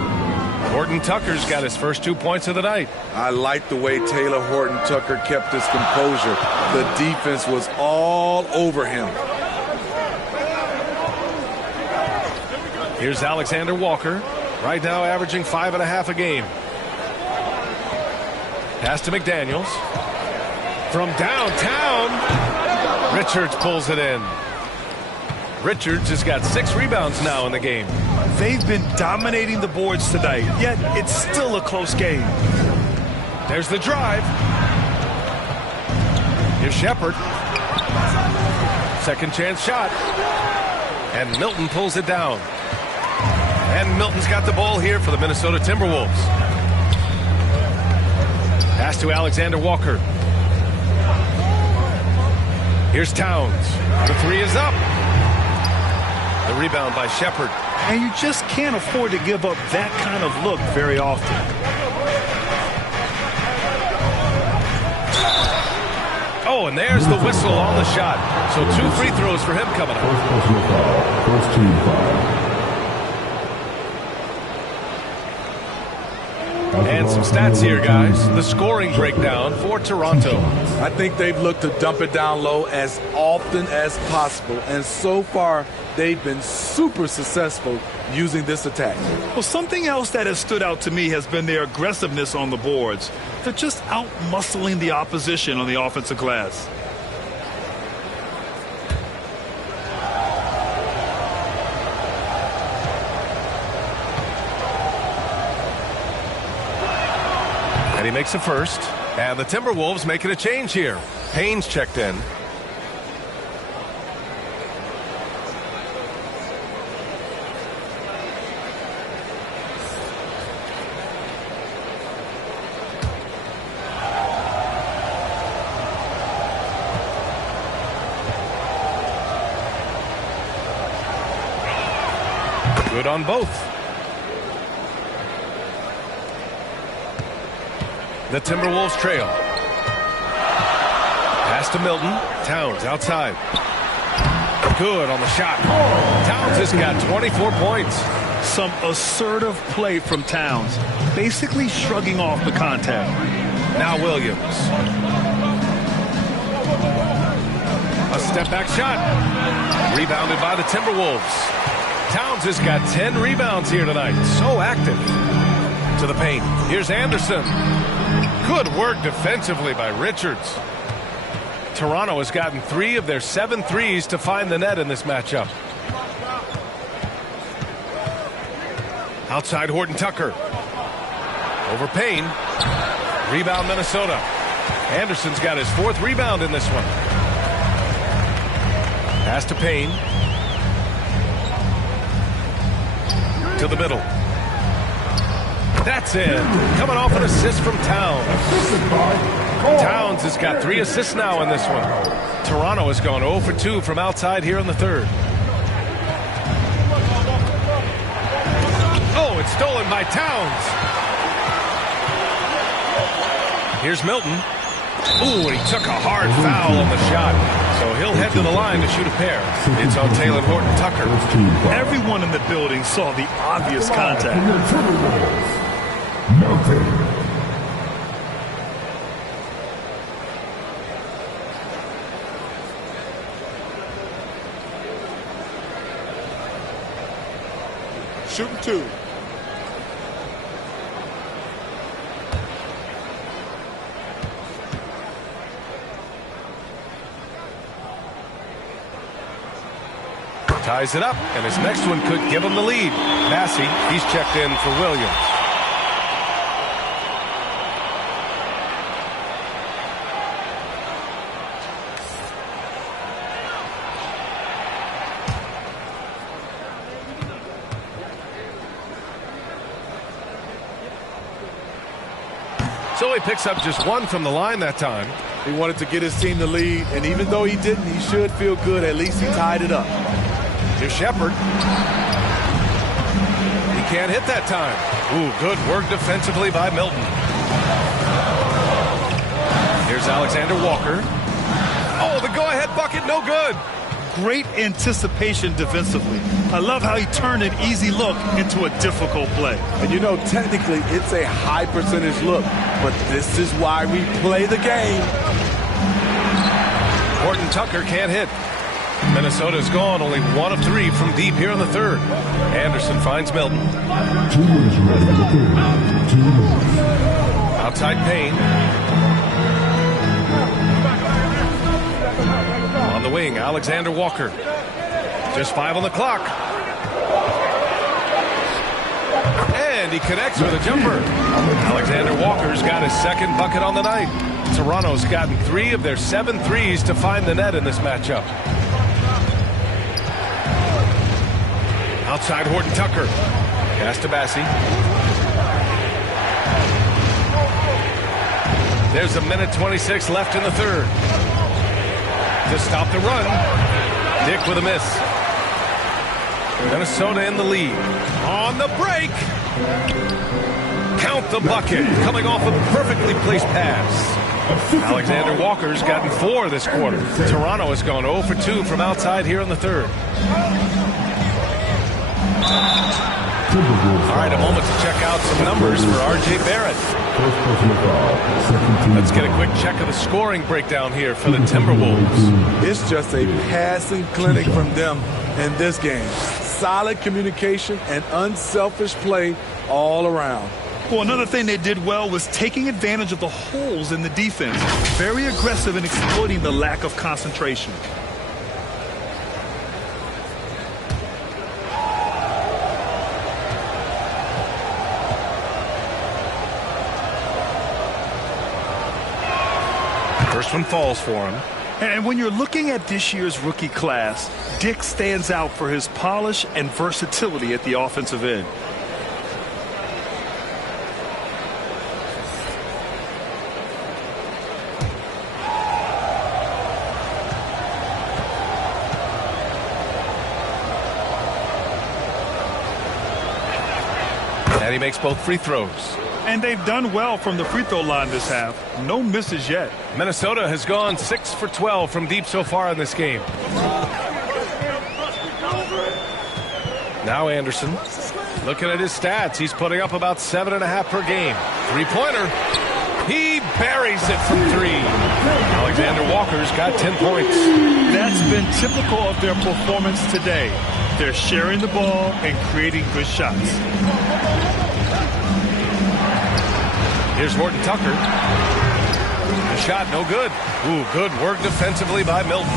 Horton Tucker's got his first 2 points of the night. I like the way Taylor Horton Tucker kept his composure. The defense was all over him. Here's Alexander Walker, right now averaging 5.5 a game. Pass to McDaniels. From downtown, Richards pulls it in. Richards has got 6 rebounds now in the game. They've been dominating the boards tonight, yet it's still a close game. There's the drive. Here's Shepard. Second chance shot. And Milton pulls it down. And Milton's got the ball here for the Minnesota Timberwolves. Pass to Alexander Walker. Here's Towns. The 3 is up. The rebound by Shepard. And you just can't afford to give up that kind of look very often. Oh, and there's the whistle on the shot. So 2 free throws for him coming up. First team foul. And some stats here, guys. The scoring breakdown for Toronto. I think they've looked to dump it down low as often as possible. And so far, they've been super successful using this attack. Well, something else that has stood out to me has been their aggressiveness on the boards. They're just out-muscling the opposition on the offensive glass. And he makes a first. And the Timberwolves making a change here. Payne's checked in. Good on both. The Timberwolves trail. Pass to Milton. Towns outside. Good on the shot. Towns has got 24 points. Some assertive play from Towns, basically shrugging off the contact. Now Williams. A step back shot. Rebounded by the Timberwolves. Towns has got 10 rebounds here tonight. So active. To the paint. Here's Anderson. Good work defensively by Richards. Toronto has gotten 3 of their 7 threes to find the net in this matchup. Outside Horton Tucker. Over Payne. Rebound Minnesota. Anderson's got his 4th rebound in this one. Pass to Payne. To the middle. That's it. Coming off an assist from Towns. Towns has got 3 assists now in this one. Toronto has gone 0 for 2 from outside here in the 3rd. Oh, it's stolen by Towns. Here's Milton. Ooh, and he took a hard foul on the shot. So he'll head to the line to shoot a pair. It's on Taylor Horton Tucker. Everyone in the building saw the obvious contact. Melton. Shooting 2. Ties it up, and his next one could give him the lead. Massey, he's checked in for Williams. So he picks up just 1 from the line that time. He wanted to get his team the lead, and even though he didn't, he should feel good. At least he tied it up. Here's Shepard. He can't hit that time. Ooh, good work defensively by Milton. Here's Alexander Walker. Oh, the go-ahead bucket, no good. Great anticipation defensively. I love how he turned an easy look into a difficult play. And you know, technically, it's a high percentage look, but this is why we play the game. Horton Tucker can't hit. Minnesota's gone only 1 of 3 from deep here in the 3rd. Anderson finds Milton. 2 minutes remaining in the 3rd. 2 minutes. Outside Payne. On the wing, Alexander Walker. Just 5 on the clock. And he connects with a jumper. Alexander Walker's got his second bucket on the night. Toronto's gotten 3 of their 7 threes to find the net in this matchup. Outside Horton Tucker. Pass to Bassi. There's 1:26 left in the third. To stop the run. Dick with a miss. Minnesota in the lead. On the break. Count the bucket. Coming off a perfectly placed pass. Alexander Walker's gotten 4 this quarter. Toronto has gone 0 for 2 from outside here in the third. All right, a moment to check out some numbers for R.J. Barrett. Let's get a quick check of the scoring breakdown here for the Timberwolves. It's just a passing clinic from them in this game. Solid communication and unselfish play all around. Well, another thing they did well was taking advantage of the holes in the defense. Very aggressive in exploiting the lack of concentration. First one falls for him. And when you're looking at this year's rookie class, Dick stands out for his polish and versatility at the offensive end. And he makes both free throws. And they've done well from the free throw line this half. No misses yet. Minnesota has gone 6 for 12 from deep so far in this game. Now Anderson. Looking at his stats, he's putting up about 7.5 per game. Three-pointer. He buries it from 3. Alexander Walker's got 10 points. That's been typical of their performance today. They're sharing the ball and creating good shots. Here's Horton Tucker. The shot no good. Ooh, good work defensively by Milton.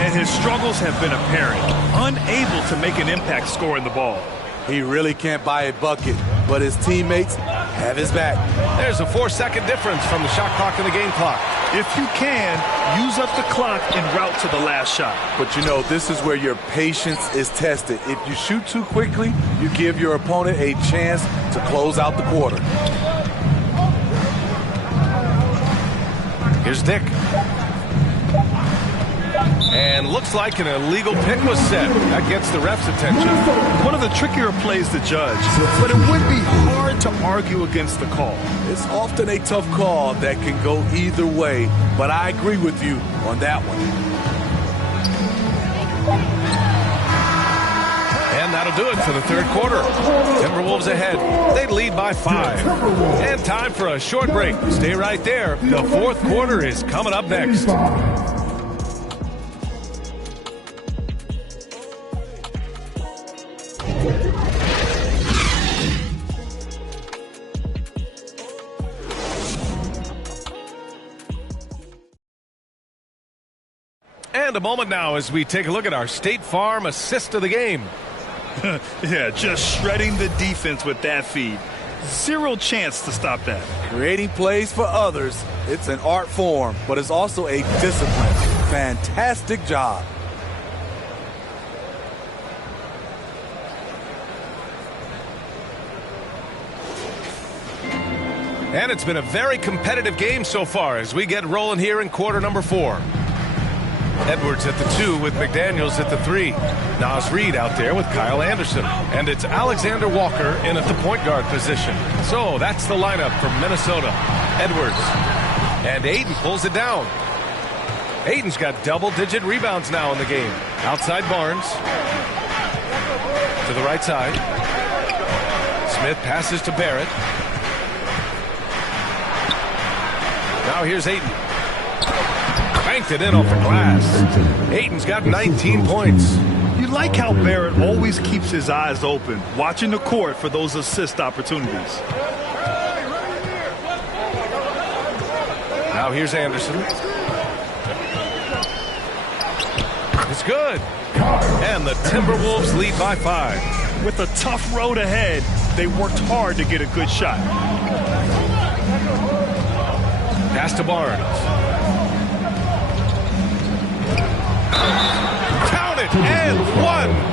And his struggles have been apparent. Unable to make an impact scoring the ball. He really can't buy a bucket, but his teammates have his back. There's a 4-second difference from the shot clock and the game clock. If you can, use up the clock en route to the last shot. But you know, this is where your patience is tested. If you shoot too quickly, you give your opponent a chance to close out the quarter. Here's Dick. And looks like an illegal pick was set. That gets the ref's attention. One of the trickier plays to judge, but it would be hard to argue against the call. It's often a tough call that can go either way, but I agree with you on that one. And that'll do it for the third quarter. Timberwolves ahead. They lead by 5. And time for a short break. Stay right there. The fourth quarter is coming up next. And a moment now as we take a look at our State Farm assist of the game. Yeah, just shredding the defense with that feed. Zero chance to stop that. Creating plays for others, it's an art form, but it's also a discipline. Fantastic job. And it's been a very competitive game so far as we get rolling here in quarter number 4. Edwards at the 2 with McDaniels at the 3. Nas Reed out there with Kyle Anderson. And it's Alexander Walker in at the point guard position. So that's the lineup for Minnesota. Edwards. And Ayton pulls it down. Ayton's got double-digit rebounds now in the game. Outside Barnes. To the right side. Smith passes to Barrett. Now here's Ayton. Banked it in off the glass. Ayton's got 19 points. You like how Barrett always keeps his eyes open, watching the court for those assist opportunities. Now here's Anderson. It's good. And the Timberwolves lead by 5. With a tough road ahead, they worked hard to get a good shot. Pass to Barnes. Count it, and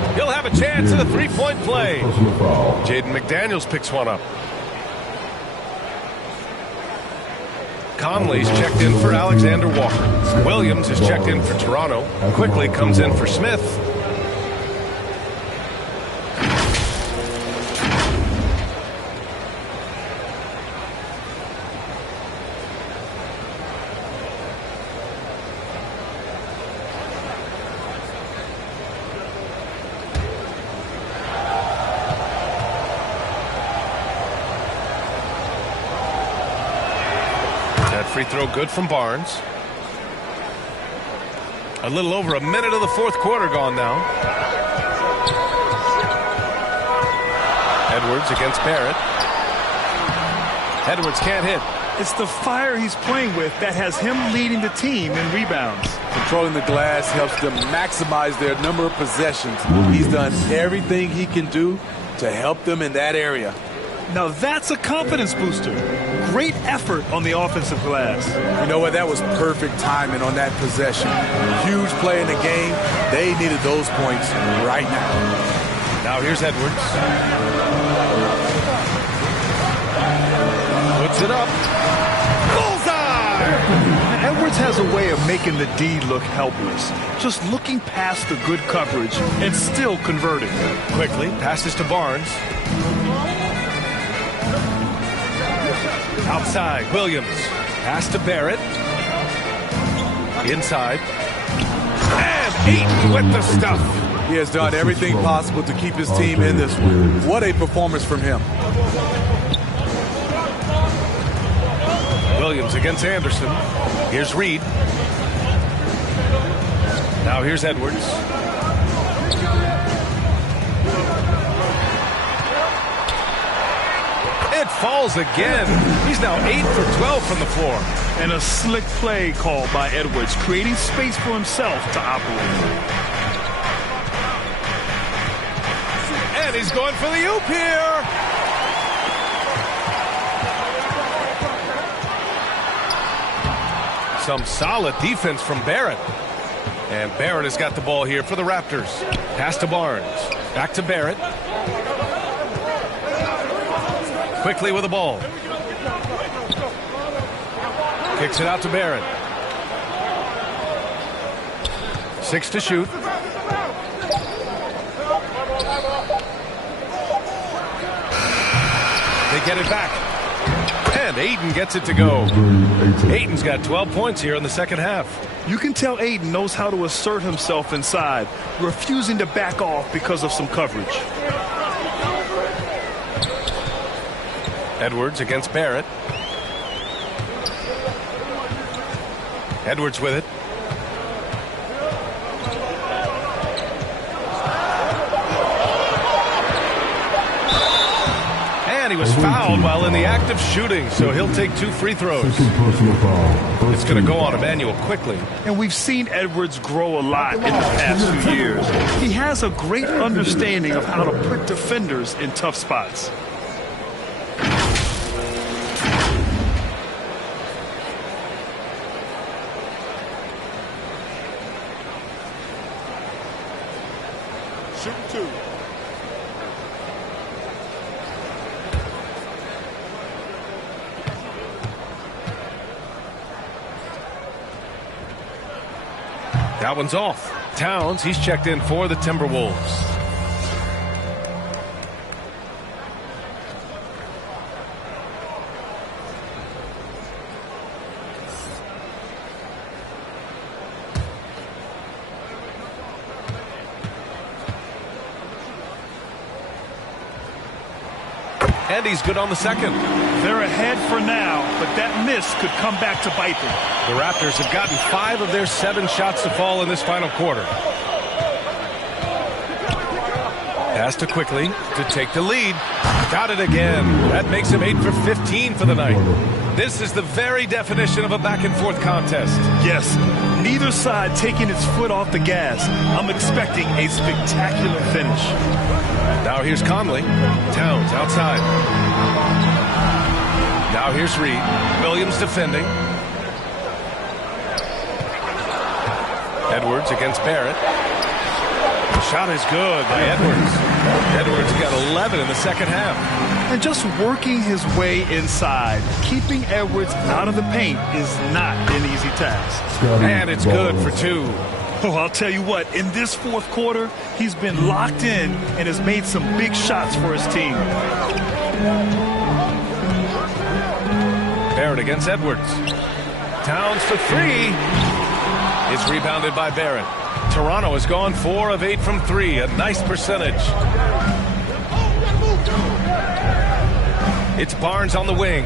1. He'll have a chance at a three-point play. Jaden McDaniels picks one up. Conley's checked in for Alexander Walker. Williams is checked in for Toronto. Quickly comes in for Smith. Free throw good from Barnes. A little over a minute of the fourth quarter gone now. Edwards against Barrett. Edwards can't hit. It's the fire he's playing with that has him leading the team in rebounds. Controlling the glass helps them maximize their number of possessions. He's done everything he can do to help them in that area. Now that's a confidence booster. Great effort on the offensive glass. You know what? That was perfect timing on that possession. Huge play in the game. They needed those points right now. Now here's Edwards. Puts it up. Bullseye! Edwards has a way of making the D look helpless. Just looking past the good coverage and still converting. Quickly passes to Barnes. Outside, Williams. Pass to Barrett. Inside. And Ayton with the stuff. He has done everything possible to keep his team in this one. What a performance from him. Williams against Anderson. Here's Reed. Now here's Edwards. It falls again. He's now 8 for 12 from the floor. And a slick play called by Edwards, creating space for himself to operate. And he's going for the oop here. Some solid defense from Barrett. And Barrett has got the ball here for the Raptors. Pass to Barnes. Back to Barrett. Quickly with the ball. Kicks it out to Barrett. 6 to shoot. They get it back. And Ayton gets it to go. Ayton's got 12 points here in the second half. You can tell Ayton knows how to assert himself inside, refusing to back off because of some coverage. Edwards against Barrett. Edwards with it. And he was fouled while in the act of shooting, so he'll take 2 free throws. It's going to go on Emmanuel quickly. And we've seen Edwards grow a lot in the past few years. He has a great understanding of how to put defenders in tough spots. Shooting 2. That one's off. Towns, he's checked in for the Timberwolves. And he's good on the second. They're ahead for now, but that miss could come back to bite them. The Raptors have gotten 5 of their 7 shots to fall in this final quarter. Pass to Quickly to take the lead. Got it again. That makes him 8 for 15 for the night. This is the very definition of a back-and-forth contest. Yes, neither side taking its foot off the gas. I'm expecting a spectacular finish. Now here's Conley. Towns outside. Now here's Reed. Williams defending. Edwards against Barrett. The shot is good by Edwards. Edwards got 11 in the second half. And just working his way inside, keeping Edwards out of the paint is not an easy task. And it's good for 2. Oh, I'll tell you what, in this fourth quarter, he's been locked in and has made some big shots for his team. Barrett against Edwards. Towns for 3. Is rebounded by Barrett. Toronto has gone 4 of 8 from 3. A nice percentage. It's Barnes on the wing.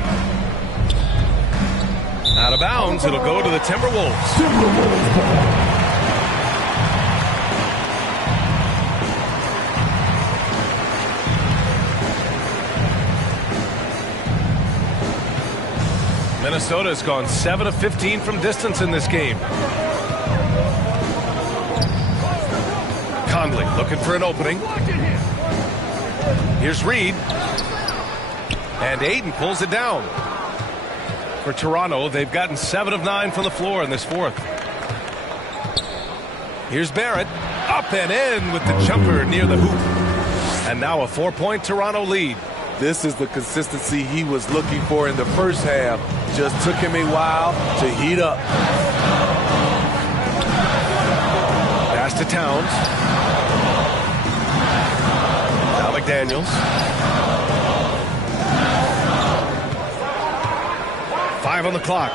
Out of bounds. It'll go to the Timberwolves. Minnesota has gone 7 of 15 from distance in this game. Conley looking for an opening. Here's Reed. And Aiden pulls it down. For Toronto, they've gotten 7 of 9 from the floor in this fourth. Here's Barrett. Up and in with the jumper near the hoop. And now a 4-point Toronto lead. This is the consistency he was looking for in the first half. Just took him a while to heat up. Pass to Towns. Now McDaniels. 5 on the clock.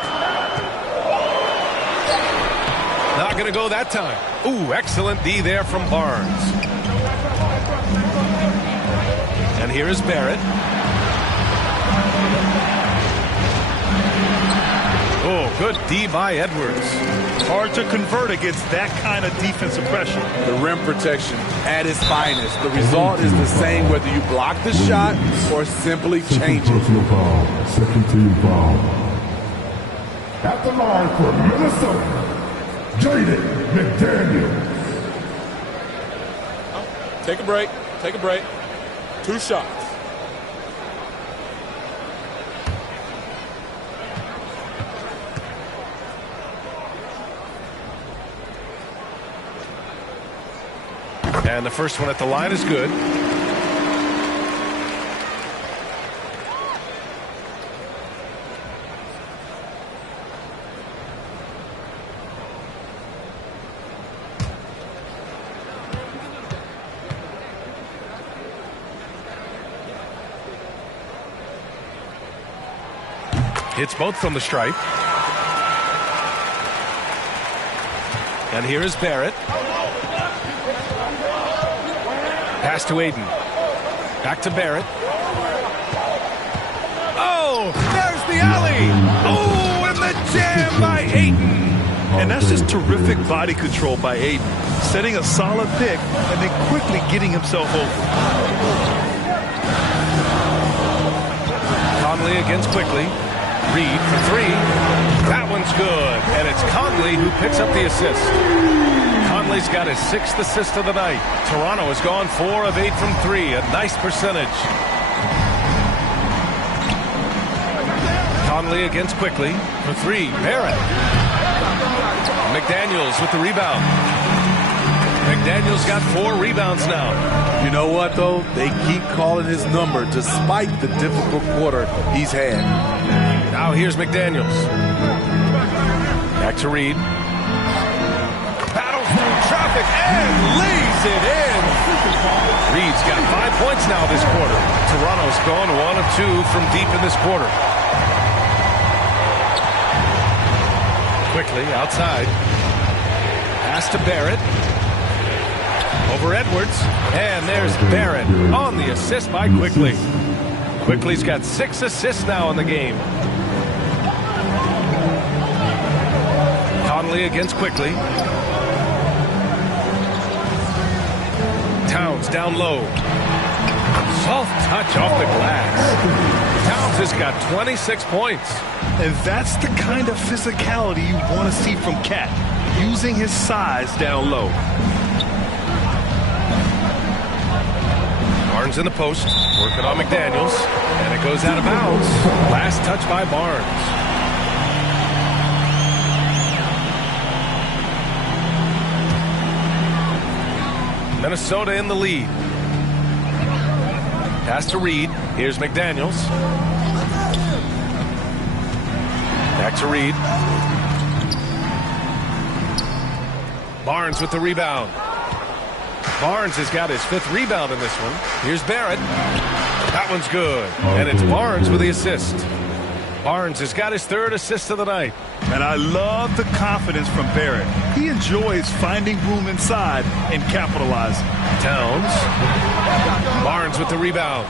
Not going to go that time. Ooh, excellent D there from Barnes. And here is Barrett. Oh, good D by Edwards. Hard to convert against that kind of defensive pressure. The rim protection at its finest. The result is the same whether you block the shot or simply change it. Second team foul. At the line for Minnesota, Jaden McDaniels. Take a break. Take a break. 2 shots. And the first one at the line is good. Hits both from the stripe. And here is Barrett. Pass to Aiden. Back to Barrett. Oh, there's the alley. Oh, and the jam by Aiden. And that's just terrific body control by Aiden. Setting a solid pick and then quickly getting himself over. Conley against Quickly. Reed for 3. That one's good. And it's Conley who picks up the assist. Conley's got his 6th assist of the night. Toronto has gone 4 of 8 from 3. A nice percentage. Conley against Quickly for 3. Barrett. McDaniels with the rebound. McDaniels got 4 rebounds now. You know what, though? They keep calling his number despite the difficult quarter he's had. Now here's McDaniels. Back to Reed. Battles through traffic and lays it in. Reed's got 5 points now this quarter. Toronto's gone 1 of 2 from deep in this quarter. Quickly outside. Pass to Barrett. Over Edwards. And there's Barrett on the assist by Quickly. Quickly's got 6 assists now in the game. Conley against Quickly. Towns Towns down low. Soft touch off the glass. Towns has got 26 points. And that's the kind of physicality you want to see from Cat, using his size down low. Barnes in the post, working on McDaniels, and it goes out of bounds. Last touch by Barnes. Minnesota in the lead. Pass to Reed. Here's McDaniels. Back to Reed. Barnes with the rebound. Barnes has got his 5th rebound in this one. Here's Barrett. That one's good. And it's Barnes with the assist. Barnes has got his 3rd assist of the night. And I love the confidence from Barrett. He enjoys finding room inside and capitalizing. Towns. Barnes with the rebound.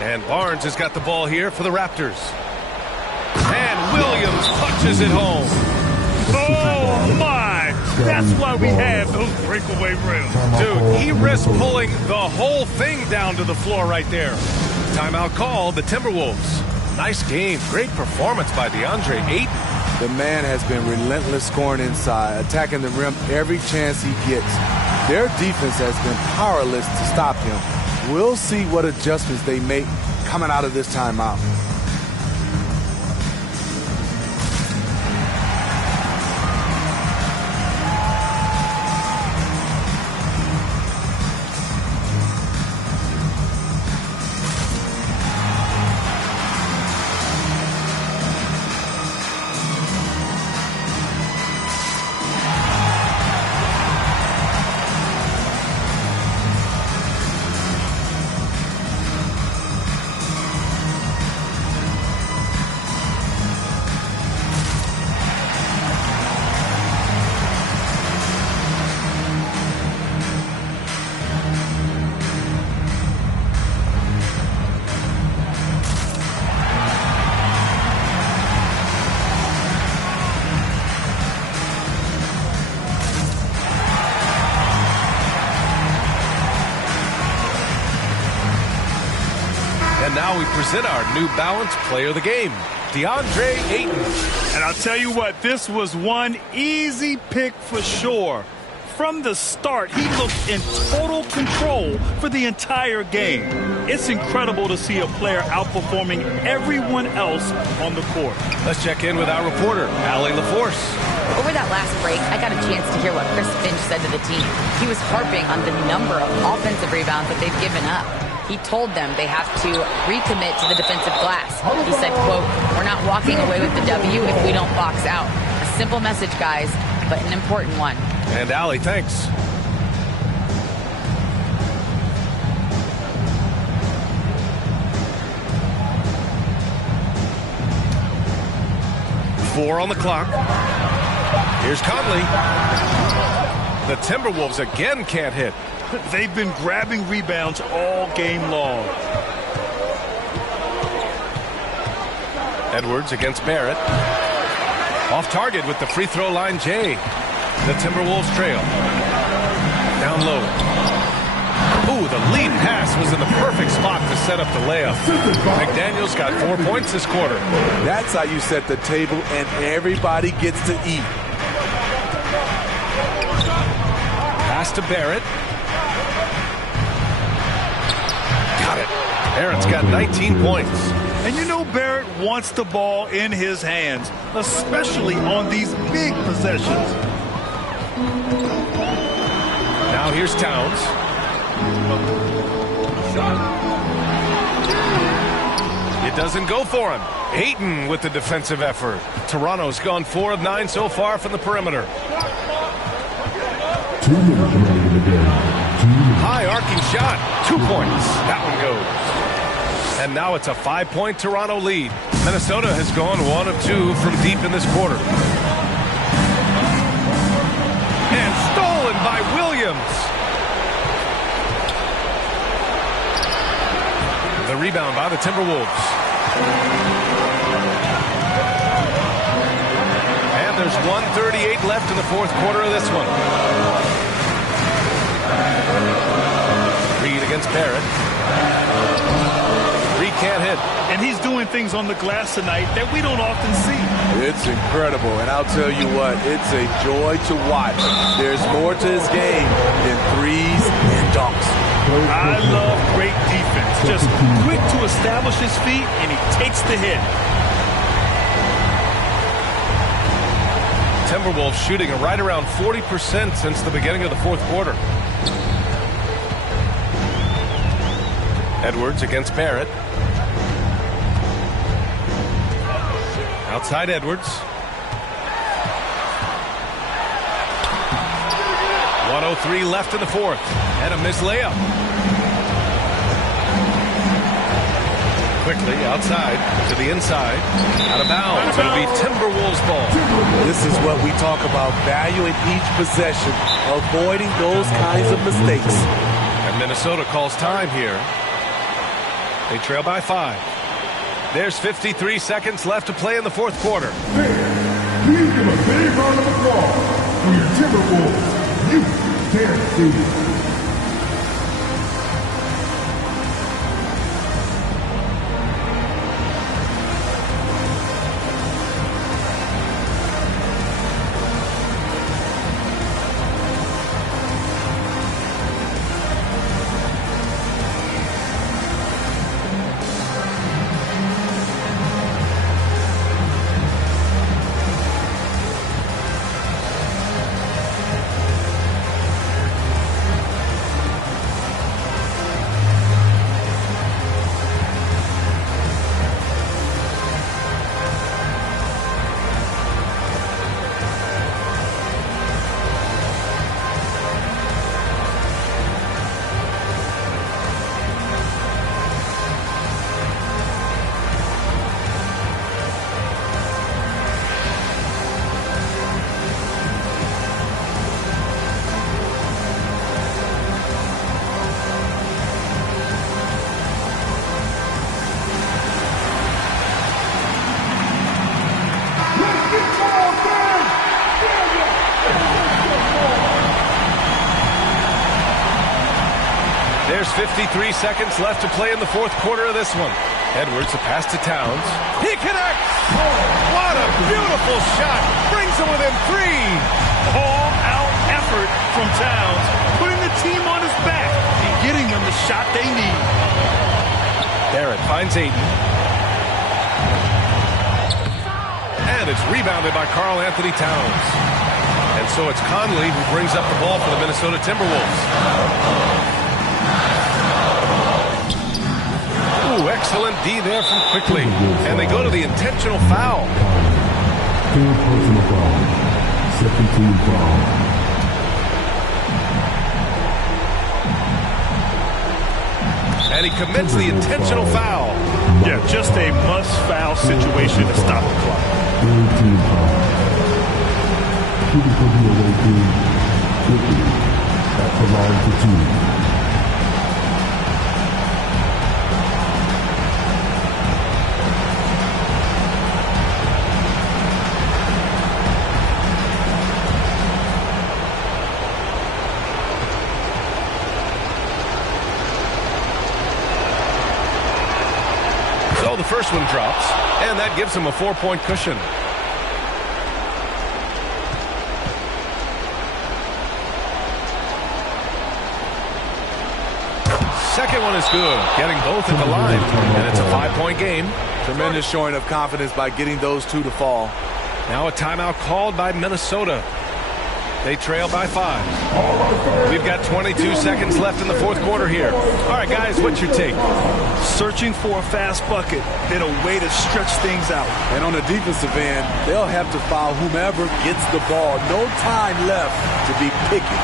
And Barnes has got the ball here for the Raptors. And Williams punches it home. Oh, my! That's why we have those breakaway rims. Dude, he risked pulling the whole thing down to the floor right there. Timeout called, the Timberwolves. Nice game. Great performance by DeAndre Ayton. The man has been relentless scoring inside, attacking the rim every chance he gets. Their defense has been powerless to stop him. We'll see what adjustments they make coming out of this timeout. Now we present our New Balance Player of the Game, DeAndre Ayton. And I'll tell you what, this was one easy pick for sure. From the start, he looked in total control for the entire game. It's incredible to see a player outperforming everyone else on the court. Let's check in with our reporter, Allie LaForce. Over that last break, I got a chance to hear what Chris Finch said to the team. He was harping on the number of offensive rebounds that they've given up. He told them they have to recommit to the defensive glass. He said, quote, "We're not walking away with the W if we don't box out." A simple message, guys, but an important one. And Allie, thanks. Four on the clock. Here's Conley. The Timberwolves again can't hit. They've been grabbing rebounds all game long. Edwards against Barrett. Off target with the free throw line, Jay. The Timberwolves trail. Down low. Ooh, the lead pass was in the perfect spot to set up the layup. McDaniels got 4 points this quarter. That's how you set the table and everybody gets to eat. Pass to Barrett. Got it. Barrett's got 19 points. And you know Barrett wants the ball in his hands, especially on these big possessions. Now here's Towns. It doesn't go for him. Ayton with the defensive effort. Toronto's gone 4 of 9 so far from the perimeter. High arcing shot. 2 points. That one goes. And now it's a 5-point Toronto lead. Minnesota has gone 1 of 2 from deep in this quarter. And stolen by Williams. The rebound by the Timberwolves. And there's 1:38 left in the fourth quarter of this one. against Barrett. 3 can't hit. And he's doing things on the glass tonight that we don't often see. It's incredible, and I'll tell you what, it's a joy to watch. There's more to his game than threes and dunks. I love great defense. Just quick to establish his feet, and he takes the hit. Timberwolves shooting right around 40% since the beginning of the fourth quarter. Edwards against Barrett. Outside Edwards. 1:03 left in the fourth. And a missed layup. Quickly outside to the inside. Out of bounds. It'll be Timberwolves ball. This is what we talk about, valuing each possession, avoiding those kinds of mistakes. And Minnesota calls time here. They trail by 5. There's 53 seconds left to play in the fourth quarter. Please give a big round of applause for your Timberwolves. You can't see it. There's 53 seconds left to play in the fourth quarter of this one. Edwards, a pass to Towns. He connects! What a beautiful shot! Brings him within 3. All-out effort from Towns, putting the team on his back and getting them the shot they need. Barrett finds Ayton. And it's rebounded by Karl Anthony Towns. And so it's Conley who brings up the ball for the Minnesota Timberwolves. Ooh, excellent D there from Quickly. And they go to the intentional foul. Personal foul. Second team foul. And he commits the intentional foul. Yeah, just a must-foul situation to stop the clock. Third team foul. Shooting for the away team. Quickly. At the line for 2. So the first one drops, and that gives him a 4-point cushion. Second one is good, getting both at the line, and it's a 5-point game. Tremendous showing of confidence by getting those 2 to fall. Now a timeout called by Minnesota. They trail by 5. We've got 22 seconds left in the fourth quarter here. All right, guys, what's your take? Searching for a fast bucket, then a way to stretch things out. And on the defensive end, they'll have to foul whomever gets the ball. No time left to be picky.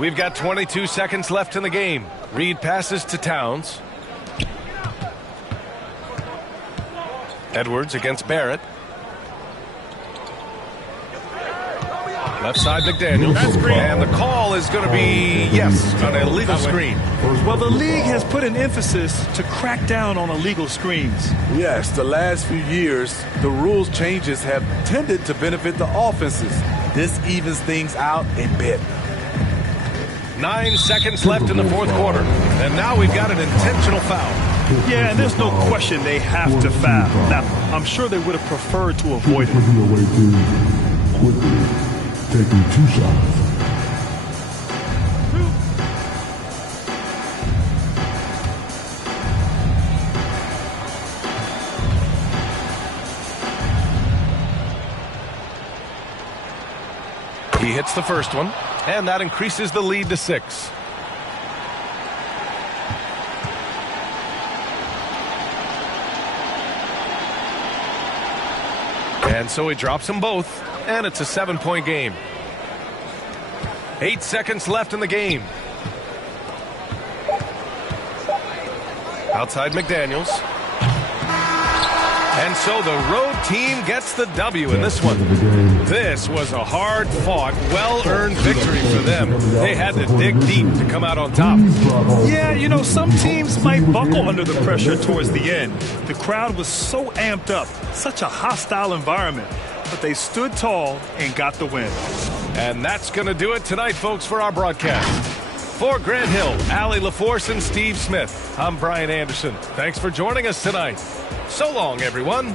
We've got 22 seconds left in the game. Reed passes to Towns. Edwards against Barrett. Left side McDaniels. And the call is going to be, yes, an illegal screen. Well, the league has put an emphasis to crack down on illegal screens. Yes, the last few years, the rules changes have tended to benefit the offenses. This evens things out in bed. 9 seconds left in the fourth quarter. And now we've got an intentional foul. Yeah, and there's no question they have to foul. Now, I'm sure they would have preferred to avoid it. Taking 2 shots. He hits the first one, and that increases the lead to 6. And so he drops them both, and it's a 7-point game. 8 seconds left in the game. Outside McDaniels. And so the road team gets the W in this one. This was a hard-fought, well-earned victory for them. They had to dig deep to come out on top. Yeah, you know, some teams might buckle under the pressure towards the end. The crowd was so amped up, such a hostile environment. But they stood tall and got the win. And that's going to do it tonight, folks, for our broadcast. For Grant Hill, Allie LaForce, and Steve Smith, I'm Brian Anderson. Thanks for joining us tonight. So long, everyone.